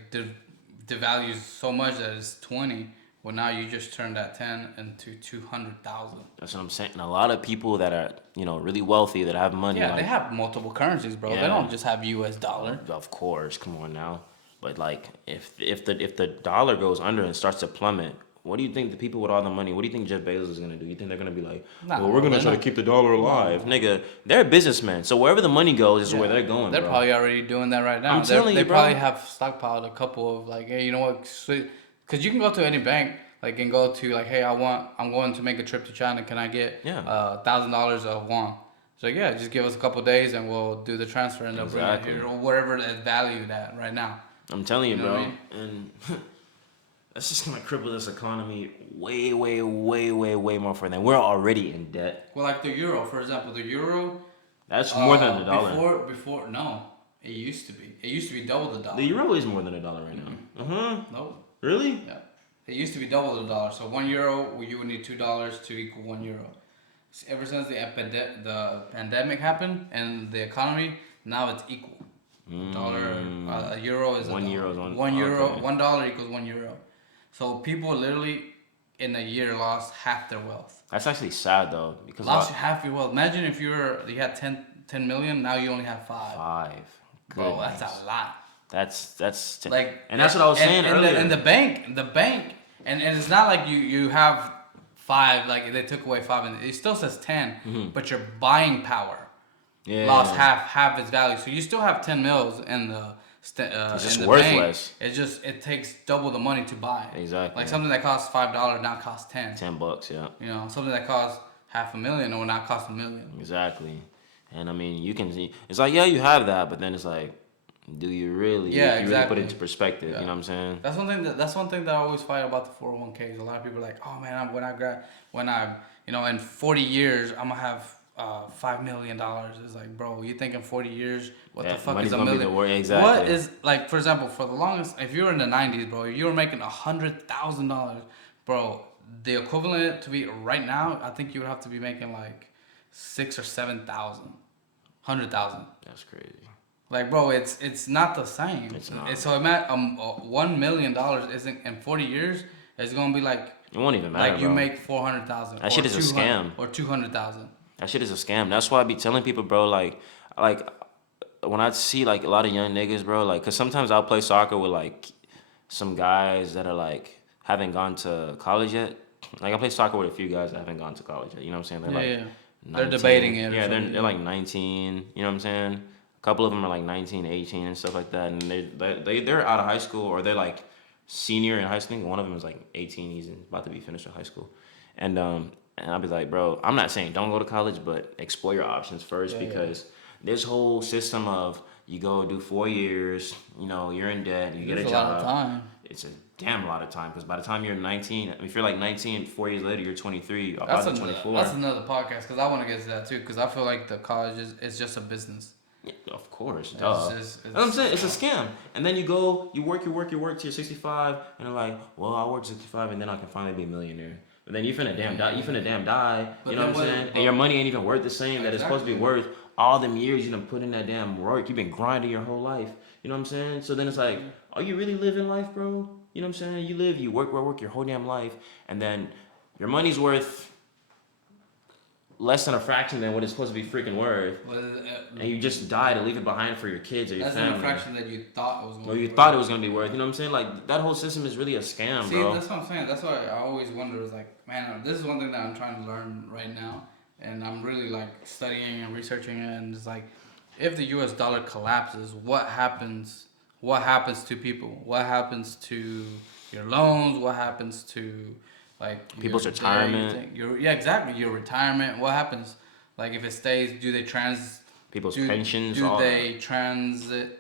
devalues so much that it's 20. Well, now you just turn that 10 into 200,000. That's what I'm saying. And a lot of people that are really wealthy that have money, Yeah, they like have multiple currencies, bro. They Yeah. don't just have U.S. dollar. of course, come on now. But like if the dollar goes under and starts to plummet, what do you think the people with all the money? What do you think Jeff Bezos is gonna do? You think they're gonna be like, Nah, well, we're gonna they're try to not. keep the dollar alive, nigga? They're businessmen, so wherever the money goes is where they're going, They're bro. probably already doing that right now. I'm telling They you, bro. probably have stockpiled a couple of like, hey, you know what? Because you can go to any bank, like, and go to like, hey, I'm going to make a trip to China. Can I get Yeah. $1,000 of won? So yeah, just give us a couple days and we'll do the transfer and they'll bring it Exactly. here or wherever it's valued at right now. I'm telling you, You know what I bro. mean? And that's just gonna cripple this economy way, way, way, way, way more further. We're already in debt. Well, like the euro, for example, the euro. That's more than the dollar. Before no, it used to be. It used to be double the The dollar. euro is more than a dollar right now. Nope. Really? Yeah. It used to be double the dollar. So €1, you would need $2 to equal €1. Ever since the pandemic happened and the economy, now it's equal. A dollar, a euro is a dollar. 1 euro is One euro, okay. $1 equals €1. So people literally in a year lost half their wealth. That's actually sad though, because Lost half your wealth. Imagine if you had 10 million, now you only have 5. 5. Bro, that's a lot. That's Like, and that's what I was saying earlier. And the bank, and it's not like you have 5, like they took away 5, and it still says 10, but your buying power lost half its value. So you still have 10 mils in the It's just in the worthless. bank. It takes double the money to buy. Exactly. Like something that costs $5 now costs 10. $10, yeah. You know, something that costs $500,000 will now cost $1 million. Exactly. And I mean, you can see it's like, yeah, you have that, but then it's like, do you really? Yeah, if you really put exactly. it into perspective, Yeah. you know what I'm saying? That's one thing that I always fight about the 401ks. A lot of people are like, oh man, when I in 40 years I'm gonna have $5 million. It's like, bro, you think in 40 years what the fuck money's is a gonna be million? the word, exactly. What is, like, for example, for the longest, if you were in the 90s, bro, you were making $100,000, bro. The equivalent to be right now, I think you would have to be making like 6 or 7,000, 100,000. That's crazy. Like, bro, it's not the same. It's not. So $1 million isn't in 40 years. It's gonna be like It won't even matter. like you bro. make 400,000. That shit is a scam. Or 200,000. That shit is a scam. That's why I be telling people, bro, like when I see like a lot of young niggas, bro, like, cause sometimes I'll play soccer with like some guys that are like haven't gone to college yet. Like I play soccer with a few guys that haven't gone to college yet. You know what I'm saying? They're Yeah, like yeah. 19. They're debating it or Yeah, something. they're like 19. You know what I'm saying? A couple of them are like 19, 18, and stuff like that. And they're out of high school, or they're like senior in high school. I think one of them is like 18. He's about to be finished with high school. And I'll be like, bro, I'm not saying don't go to college, but explore your options first, because this whole system of you go do 4 years, you know, you're in debt, you get a It's a job. lot of time. It's a damn lot of time, because by the time you're 19, if you're like 19, 4 years later, you're 23, That's about another, 24. that's another podcast, because I want to get to that too, because I feel like the college is just a business. Yeah, of course, It's duh. just- That's what I'm saying. It's a scam. And then you go, you work till you're 65, and they're like, well, I'll work to 65, and then I can finally be a millionaire. But then you finna damn die. But You know what I'm saying? And your money ain't even worth the same that it's supposed to be worth. All them years you done put in that damn work. You've been grinding your whole life. You know what I'm saying? So then it's like, are you really living life, bro? You know what I'm saying? You work your whole damn life, and then your money's worth less than a fraction than what it's supposed to be freaking worth. And you just die to leave it behind for your kids or your That's family. a fraction that you thought it was going to be. Or you thought it was gonna be worth. You know what I'm saying? Like that whole system is really a scam, See, bro. that's what I'm saying. That's why I always wonder, is like, man, this is one thing that I'm trying to learn right now. And I'm really like studying and researching it. And it's like, if the US dollar collapses, what happens? What happens to people? What happens to your loans? What happens to like People's retirement? Yeah, exactly. Your retirement. What happens? Like if it stays, do they People's pensions. Do all they transit?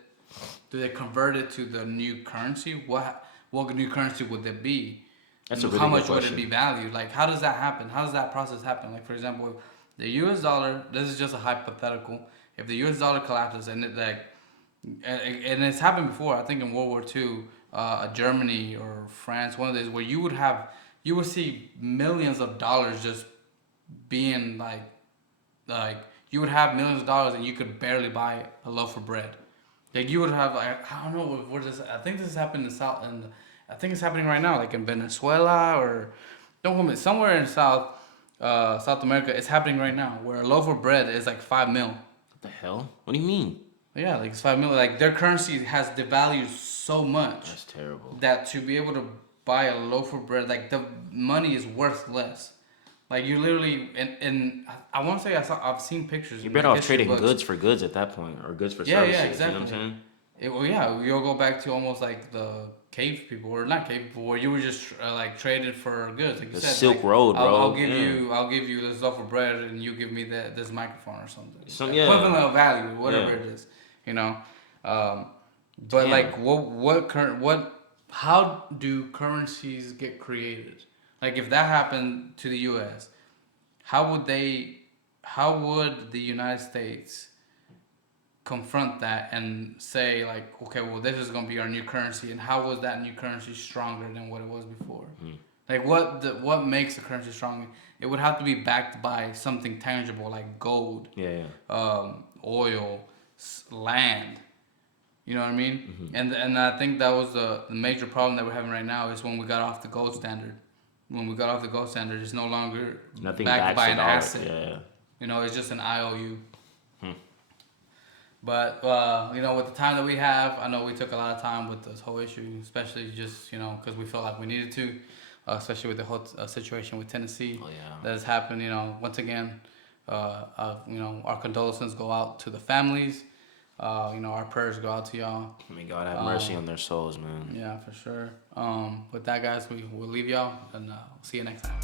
Do they convert it to the new currency? What new currency would it be? That's a really How good much would question. it be valued? Like, how does that happen? How does that process happen? Like, for example, the U.S. dollar. This is just a hypothetical. If the U.S. dollar collapses and and it's happened before. I think in World War II, Germany or France, one of these, where you would see millions of dollars just being like you would have millions of dollars and you could barely buy a loaf of bread. Like you would have, like, I don't know where this. I think this has happened in South, and I think it's happening right now, like in Venezuela or don't quote me, somewhere in South America. It's happening right now where a loaf of bread is like $5 million. What the hell? What do you mean? Yeah, like it's $5 million. Like their currency has devalued so much That's terrible. that to be able to buy a loaf of bread, like the money is worth less. Like you literally, and I want to say I've seen pictures. You're in better the off history trading books. goods for goods at that point, or goods for Yeah, services. yeah, exactly. You know what I'm saying? Well, yeah, you'll go back to almost like the cave people, or not cave people, where you were just like traded for goods, like you The said. Silk like, Road, bro. I'll give you this loaf of bread, and you give me this microphone or something. Yeah. Equivalent of value, whatever Yeah. it is, you know. But Damn. like, what how do currencies get created? Like, if that happened to the U.S., how would they? How would the United States confront that and say like, okay, well, this is gonna be our new currency, and how was that new currency stronger than what it was before? Like, what makes a currency strong? It would have to be backed by something tangible like gold, Yeah, yeah. oil, land. You know what I mean? And I think that was the major problem that we're having right now is when we got off the gold standard. When we got off the gold standard, it's no longer Nothing backed backs by the an dollar. asset. Yeah, You know, it's just an IOU. yeah. But you know, with the time that we have, I know we took a lot of time with this whole issue, especially just because we felt like we needed to, especially with the whole situation with Tennessee Oh yeah. that has happened. You know, once again, our condolences go out to the families. Our prayers go out to y'all. May God have mercy on their souls, man. Yeah, for sure. With that, guys, we'll leave y'all and see you next time.